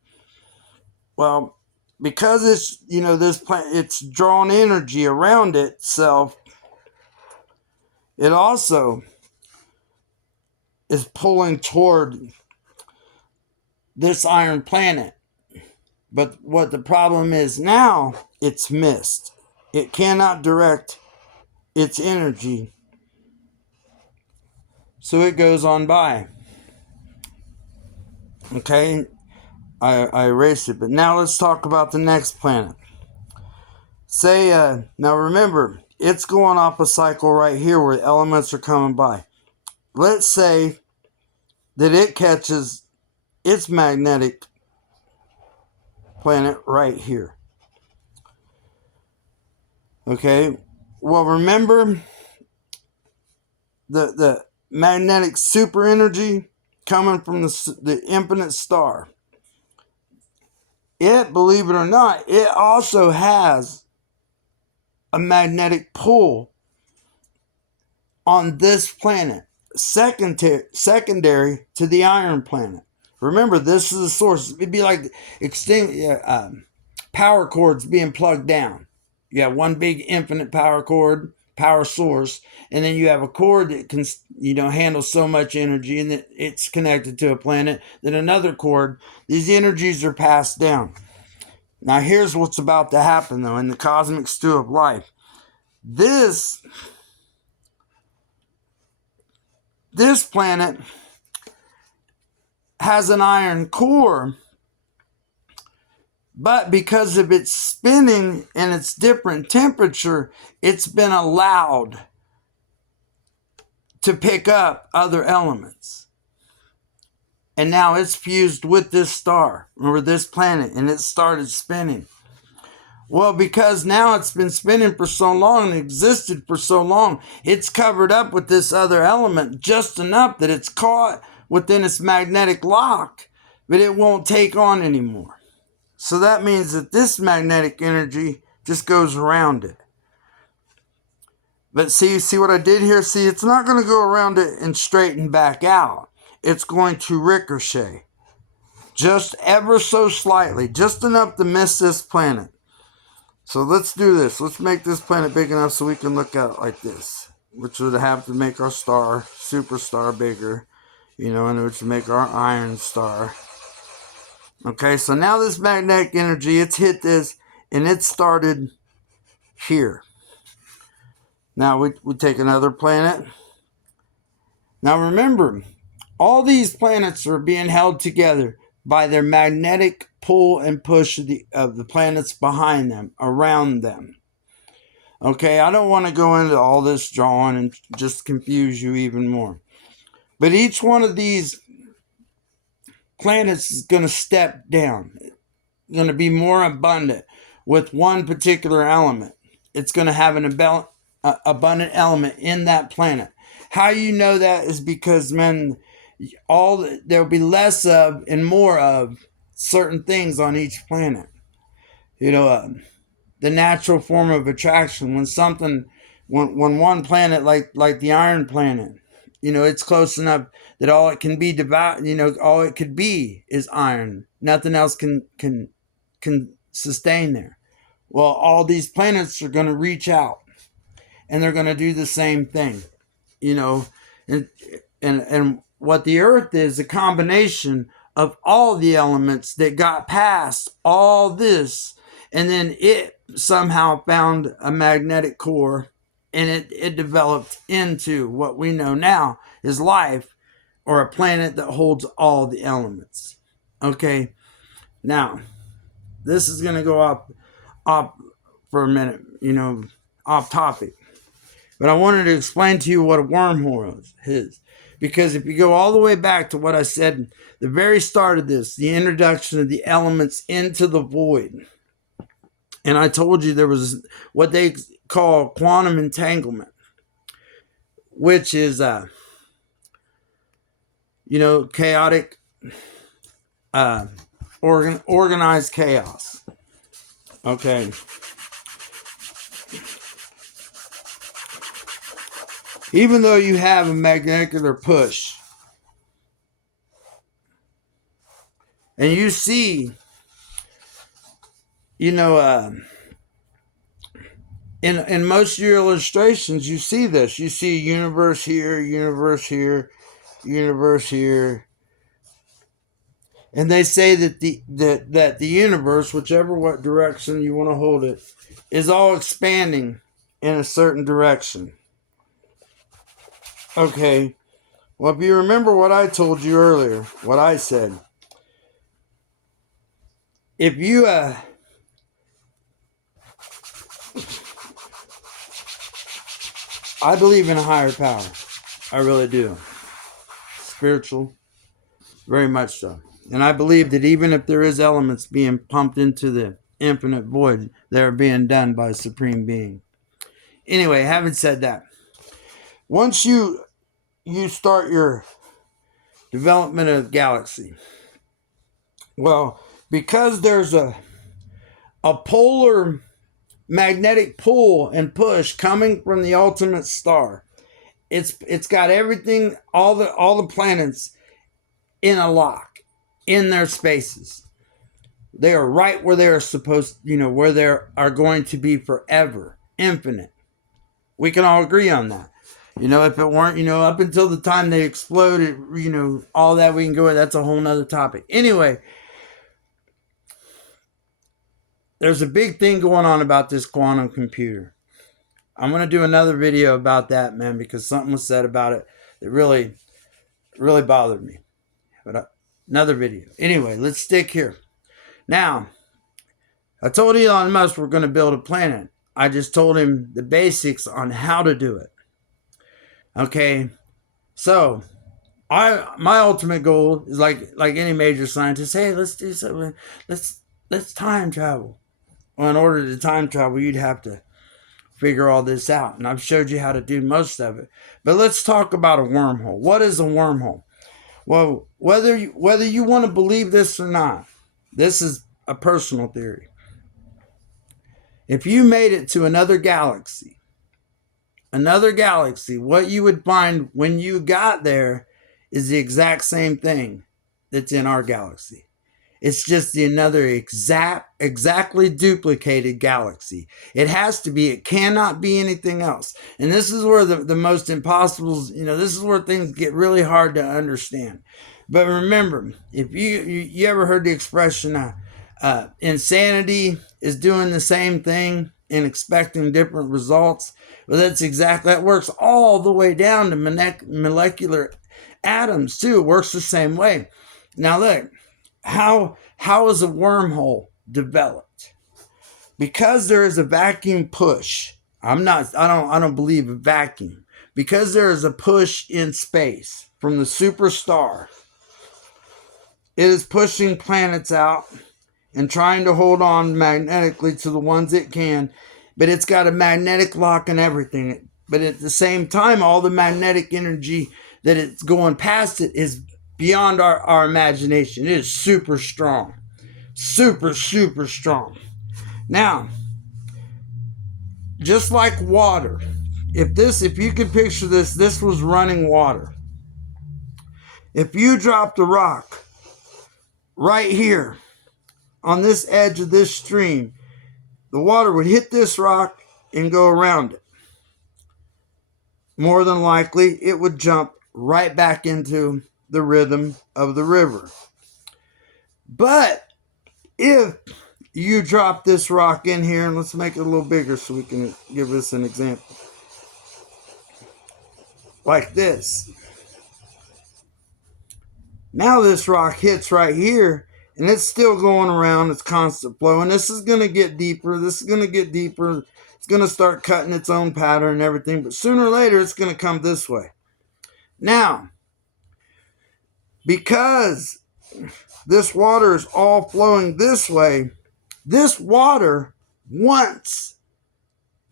Well, because it's, this planet, it's drawn energy around itself, it also is pulling toward this iron planet. But what the problem is now, it's missed. It cannot direct its energy. So it goes on by. Okay, I erased it. But now let's talk about the next planet. Now remember, it's going off a cycle right here where elements are coming by. Let's say that it catches its magnetic planet right here. Okay, well, remember the magnetic super energy coming from the infinite star. It, believe it or not, it also has a magnetic pull on this planet, secondary to the iron planet. Remember, this is the source. It'd be like power cords being plugged down. You have one big infinite power cord, power source, and then you have a cord that can, handle so much energy, and that it's connected to a planet. Then another cord. These energies are passed down. Now, here's what's about to happen, though, in the cosmic stew of life. This planet has an iron core, but because of its spinning and its different temperature, it's been allowed to pick up other elements. And now it's fused with this star, or this planet, and it started spinning. Well, because now it's been spinning for so long and existed for so long, it's covered up with this other element just enough that it's caught within its magnetic lock, but it won't take on anymore. So that means that this magnetic energy just goes around it. But see what I did here? See, it's not going to go around it and straighten back out. It's going to ricochet. Just ever so slightly. Just enough to miss this planet. So let's do this. Let's make this planet big enough so we can look at it like this. Which would have to make our star, superstar, bigger. And which would make our iron star. Okay, so now this magnetic energy, it's hit this, and it started here. Now we take another planet. Now remember, all these planets are being held together by their magnetic pull and push of the planets behind them, around them. Okay, I don't want to go into all this drawing and just confuse you even more. But each one of these planets is going to step down. It's going to be more abundant with one particular element. It's going to have an abundant element in that planet. How you know that is because, man, there'll be less of and more of certain things on each planet. The natural form of attraction. When one planet like the iron planet, it's close enough that all it can be all it could be is iron. Nothing else can sustain there. Well, all these planets are going to reach out, and they're going to do the same thing, and what the Earth is a combination of all the elements that got past all this, and then it somehow found a magnetic core, and it developed into what we know now is life, or a planet that holds all the elements. Okay, now this is going to go off for a minute, off topic. But I wanted to explain to you what a wormhole is. Because if you go all the way back to what I said, the very start of this, the introduction of the elements into the void. And I told you there was what they call quantum entanglement, which is, chaotic, organized chaos. Okay. Even though you have a magnetic push, and you see, in most of your illustrations, you see this. You see universe here, universe here, universe here. And they say that the universe, what direction you want to hold it, is all expanding in a certain direction. Okay, well, if you remember what I told you earlier, what I said, if you, I believe in a higher power. I really do. Spiritual, very much so. And I believe that even if there is elements being pumped into the infinite void, they're being done by a supreme being. Anyway, having said that, once you start your development of the galaxy, well, because there's a polar magnetic pull and push coming from the ultimate star, it's got everything, all the planets in a lock, in their spaces. They are right where they are supposed, where they are going to be forever, infinite. We can all agree on that. If it weren't, up until the time they exploded, all that we can go with, that's a whole nother topic. Anyway, there's a big thing going on about this quantum computer. I'm going to do another video about that, man, because something was said about it that really, really bothered me. But another video. Anyway, let's stick here. Now, I told Elon Musk we're going to build a planet. I just told him the basics on how to do it. Okay, so my ultimate goal is like any major scientist. Hey, let's do something. Let's time travel. Well, in order to time travel, you'd have to figure all this out, and I've showed you how to do most of it. But let's talk about a wormhole. What is a wormhole? Well, whether you want to believe this or not, this is a personal theory. If you made it to another galaxy, what you would find when you got there is the exact same thing that's in our galaxy. It's just another exactly duplicated galaxy. It has to be. It cannot be anything else. And this is where the most impossibles, this is where things get really hard to understand. But remember, if you ever heard the expression, insanity is doing the same thing and expecting different results? Well, that works all the way down to molecular atoms too. It works the same way. Now look, how is a wormhole developed? Because there is a vacuum push. I don't believe in vacuum. Because there is a push in space from the superstar. It is pushing planets out and trying to hold on magnetically to the ones it can, but it's got a magnetic lock and everything. But at the same time, all the magnetic energy that it's going past it is beyond our imagination. It is super strong. Super, super strong. Now, just like water, if you could picture this was running water. If you dropped a rock right here on this edge of this stream, the water would hit this rock and go around it. More than likely, it would jump right back into the rhythm of the river. But if you drop this rock in here, and let's make it a little bigger so we can give this an example. Like this. Now this rock hits right here, and it's still going around. It's constant flow, and this is going to get deeper. This is going to get deeper. It's going to start cutting its own pattern and everything, but sooner or later, it's going to come this way. Now, because this water is all flowing this way, this water wants,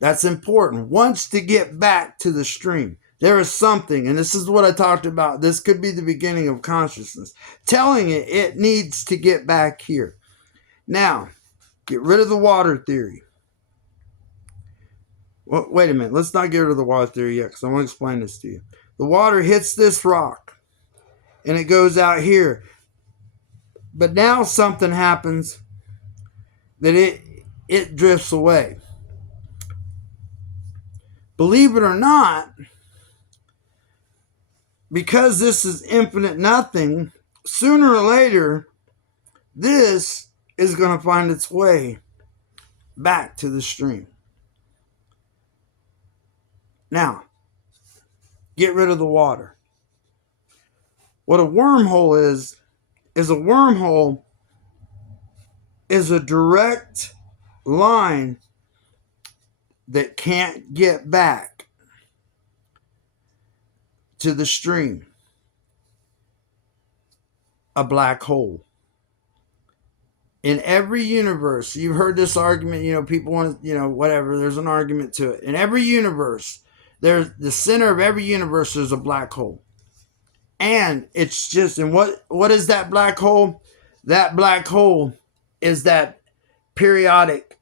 that's important, wants to get back to the stream. There is something, and this is what I talked about. This could be the beginning of consciousness, telling it needs to get back here. Now, get rid of the water theory. Well, wait a minute. Let's not get rid of the water theory yet, because I want to explain this to you. The water hits this rock, and it goes out here. But now something happens that it drifts away. Believe it or not, because this is infinite nothing, sooner or later, this is going to find its way back to the stream. Now, get rid of the water. What a wormhole is a wormhole is a direct line that can't get back to the stream. A black hole. In every universe, you've heard this argument, people want to, whatever, there's an argument to it. In every universe, there's the center of every universe is a black hole. And it's just, and what is that black hole? That black hole is that periodic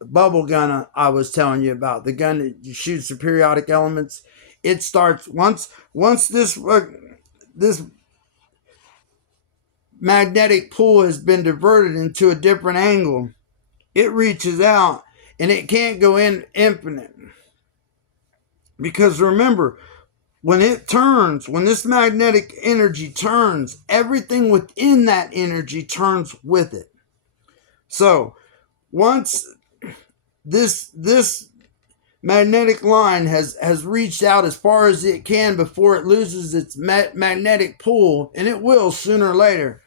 bubble gun I was telling you about, the gun that shoots the periodic elements. It starts once this magnetic pull has been diverted into a different angle, it reaches out and it can't go in infinite. Because remember, when this magnetic energy turns, everything within that energy turns with it. So once this magnetic line has reached out as far as it can before it loses its magnetic pull, and it will sooner or later,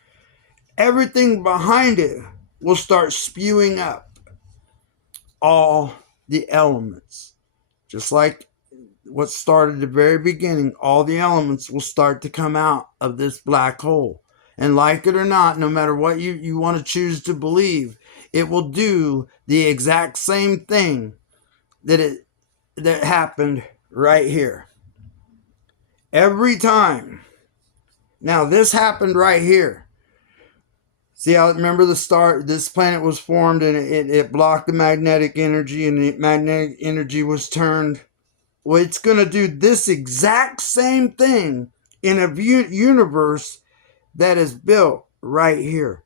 everything behind it will start spewing up all the elements. Just like what started at the very beginning, all the elements will start to come out of this black hole. And like it or not, no matter what you want to choose to believe, it will do the exact same thing that happened right here. Every time. Now, this happened right here. See how, remember the start, this planet was formed and it blocked the magnetic energy and the magnetic energy was turned. Well, it's going to do this exact same thing in a universe that is built right here.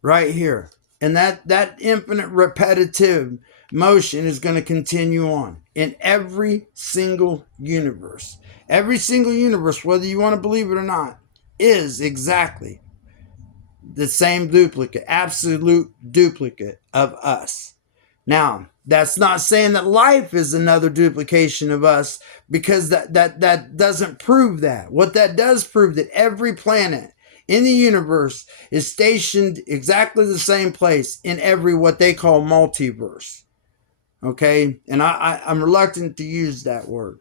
Right here. And that infinite repetitive motion is going to continue on in every single universe. Every single universe, whether you want to believe it or not, is exactly the same duplicate, absolute duplicate of us. Now, that's not saying that life is another duplication of us, because that doesn't prove that. What that does prove that every planet in the universe is stationed exactly the same place in every what they call multiverse. Okay? And I'm reluctant to use that word.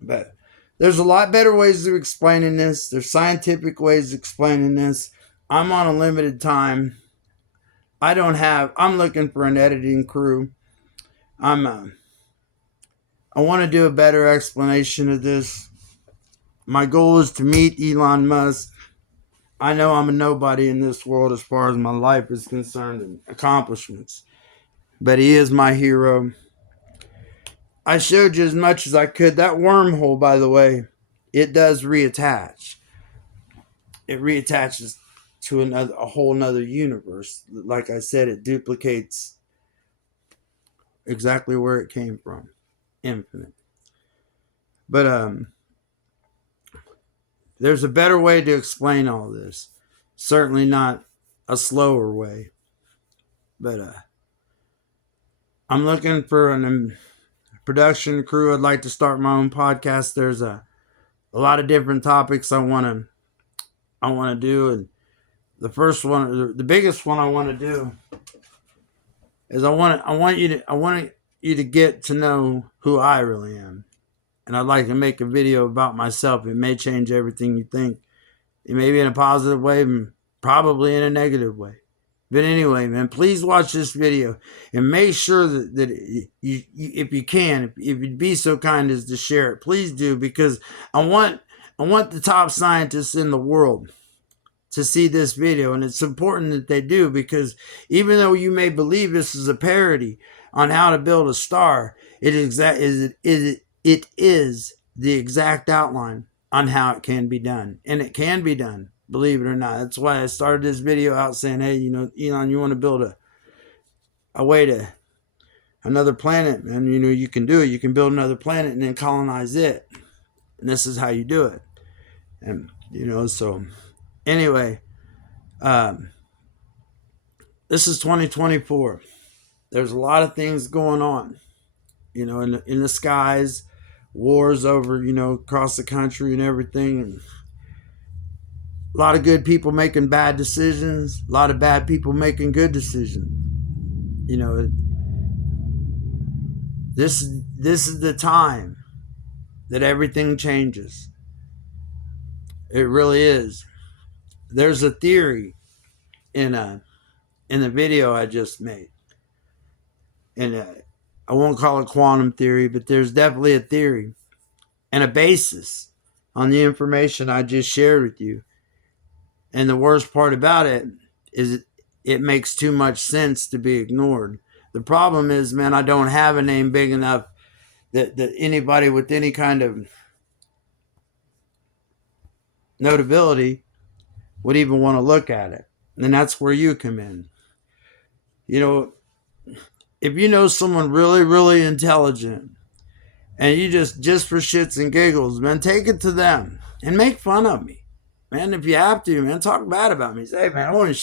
But there's a lot better ways of explaining this. There's scientific ways of explaining this. I'm on a limited time. I'm looking for an editing crew. I want to do a better explanation of this. My goal is to meet Elon Musk. I know I'm a nobody in this world as far as my life is concerned and accomplishments, but he is my hero. I showed you as much as I could. That wormhole, by the way, it does reattach. It reattaches to a whole nother universe. Like I said, it duplicates exactly where it came from. Infinite. But there's a better way to explain all this. Certainly not a slower way. But I'm looking for a production crew. I'd like to start my own podcast. There's a lot of different topics I want to do, and the first one, the biggest one I want to do is I want you to get to know who I really am. And I'd like to make a video about myself. It may change everything you think. It may be in a positive way, probably in a negative way. But anyway, man, please watch this video and make sure that you if you can, if you'd be so kind as to share it, please do, because I want the top scientists in the world to see this video, and it's important that they do, because even though you may believe this is a parody on how to build a star, it is the exact outline on how it can be done, and it can be done. Believe it or not. That's why I started this video out saying, hey, Elon, you want to build a way to another planet, and you can do it. You can build another planet and then colonize it. And this is how you do it. And, so anyway, this is 2024. There's a lot of things going on, in the skies, wars over, across the country and everything. And a lot of good people making bad decisions. A lot of bad people making good decisions. This is the time that everything changes. It really is. There's a theory in the video I just made, and I won't call it quantum theory, but there's definitely a theory and a basis on the information I just shared with you. And the worst part about it is it makes too much sense to be ignored. The problem is, man, I don't have a name big enough that anybody with any kind of notability would even want to look at it. And that's where you come in. If you know someone really, really intelligent, and you just for shits and giggles, man, take it to them and make fun of me. Man, if you have to, man, talk bad about me. Say, hey, man, I want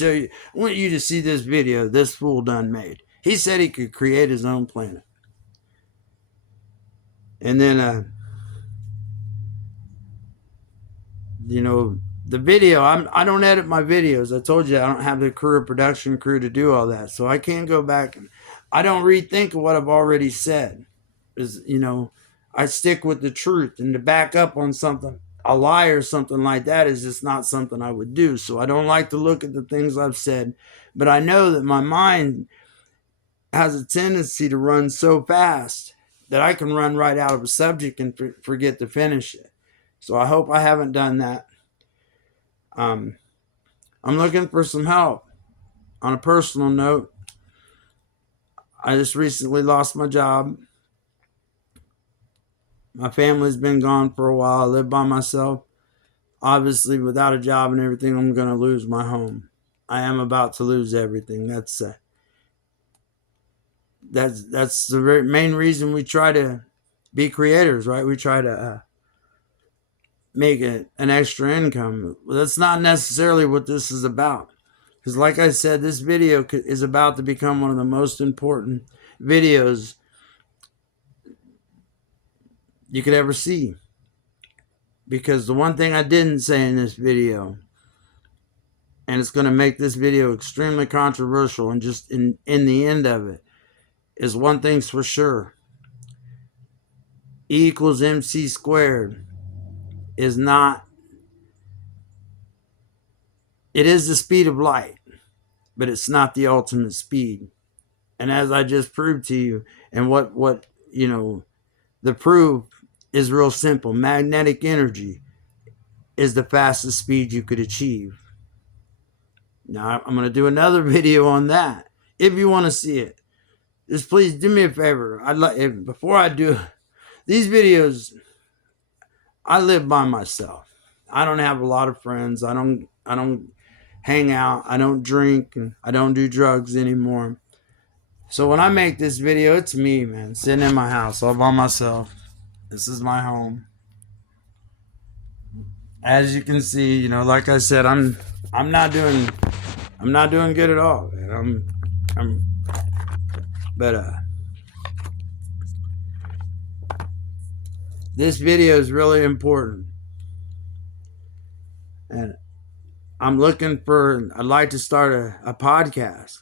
you to see this video this fool done made. He said he could create his own planet. And then, the video, I don't edit my videos. I told you I don't have the production crew to do all that. So I can't go back and I don't rethink of what I've already said. I stick with the truth, and to back up on something, a lie or something like that, is just not something I would do. So I don't like to look at the things I've said, but I know that my mind has a tendency to run so fast that I can run right out of a subject and forget to finish it. So I hope I haven't done that. I'm looking for some help. On a personal note, I just recently lost my job. My family's been gone for a while. I live by myself. Obviously, without a job and everything, I'm going to lose my home. I am about to lose everything. That's the main reason we try to be creators, right? We try to make an extra income. Well, that's not necessarily what this is about. Because, like I said, this video is about to become one of the most important videos you could ever see. Because the one thing I didn't say in this video, and it's going to make this video extremely controversial, and just in the end of it, is one thing's for sure. E equals MC squared is not, it is the speed of light, but it's not the ultimate speed. And as I just proved to you, and what the proof is real simple. Magnetic energy is the fastest speed you could achieve. Now, I'm going to do another video on that. If you want to see it, just please do me a favor. Before I do these videos, I live by myself. I don't have a lot of friends. I don't hang out. I don't drink, and I don't do drugs anymore. So when I make this video, it's me, man, sitting in my house all by myself. This is my home. As you can see, like I said, I'm not doing good at all, man. But this video is really important, and I'd like to start a podcast,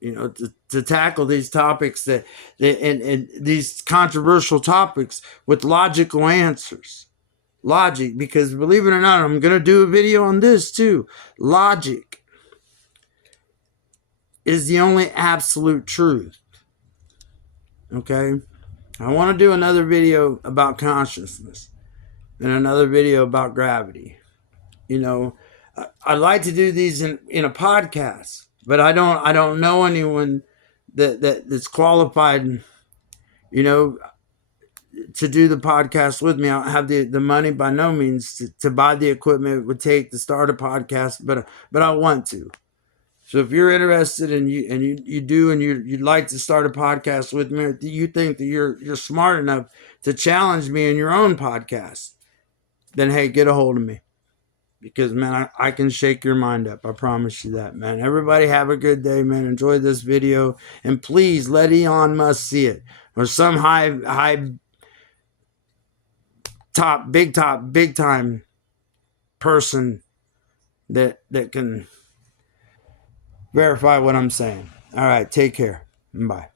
to tackle these topics and these controversial topics with logical answers. Logic, because believe it or not, I'm going to do a video on this too. Logic is the only absolute truth. Okay? I want to do another video about consciousness and another video about gravity. I like to do these in a podcast, but I don't know anyone that's qualified, to do the podcast with me. I don't have the money by no means to buy the equipment it would take to start a podcast, but I want to. So if you're interested and you'd like to start a podcast with me, or you think that you're smart enough to challenge me in your own podcast, then hey, get a hold of me. Because, man, I can shake your mind up. I promise you that, man. Everybody have a good day, man. Enjoy this video. And please let Elon Musk see it. Or some big time person that can verify what I'm saying. All right, take care. Bye.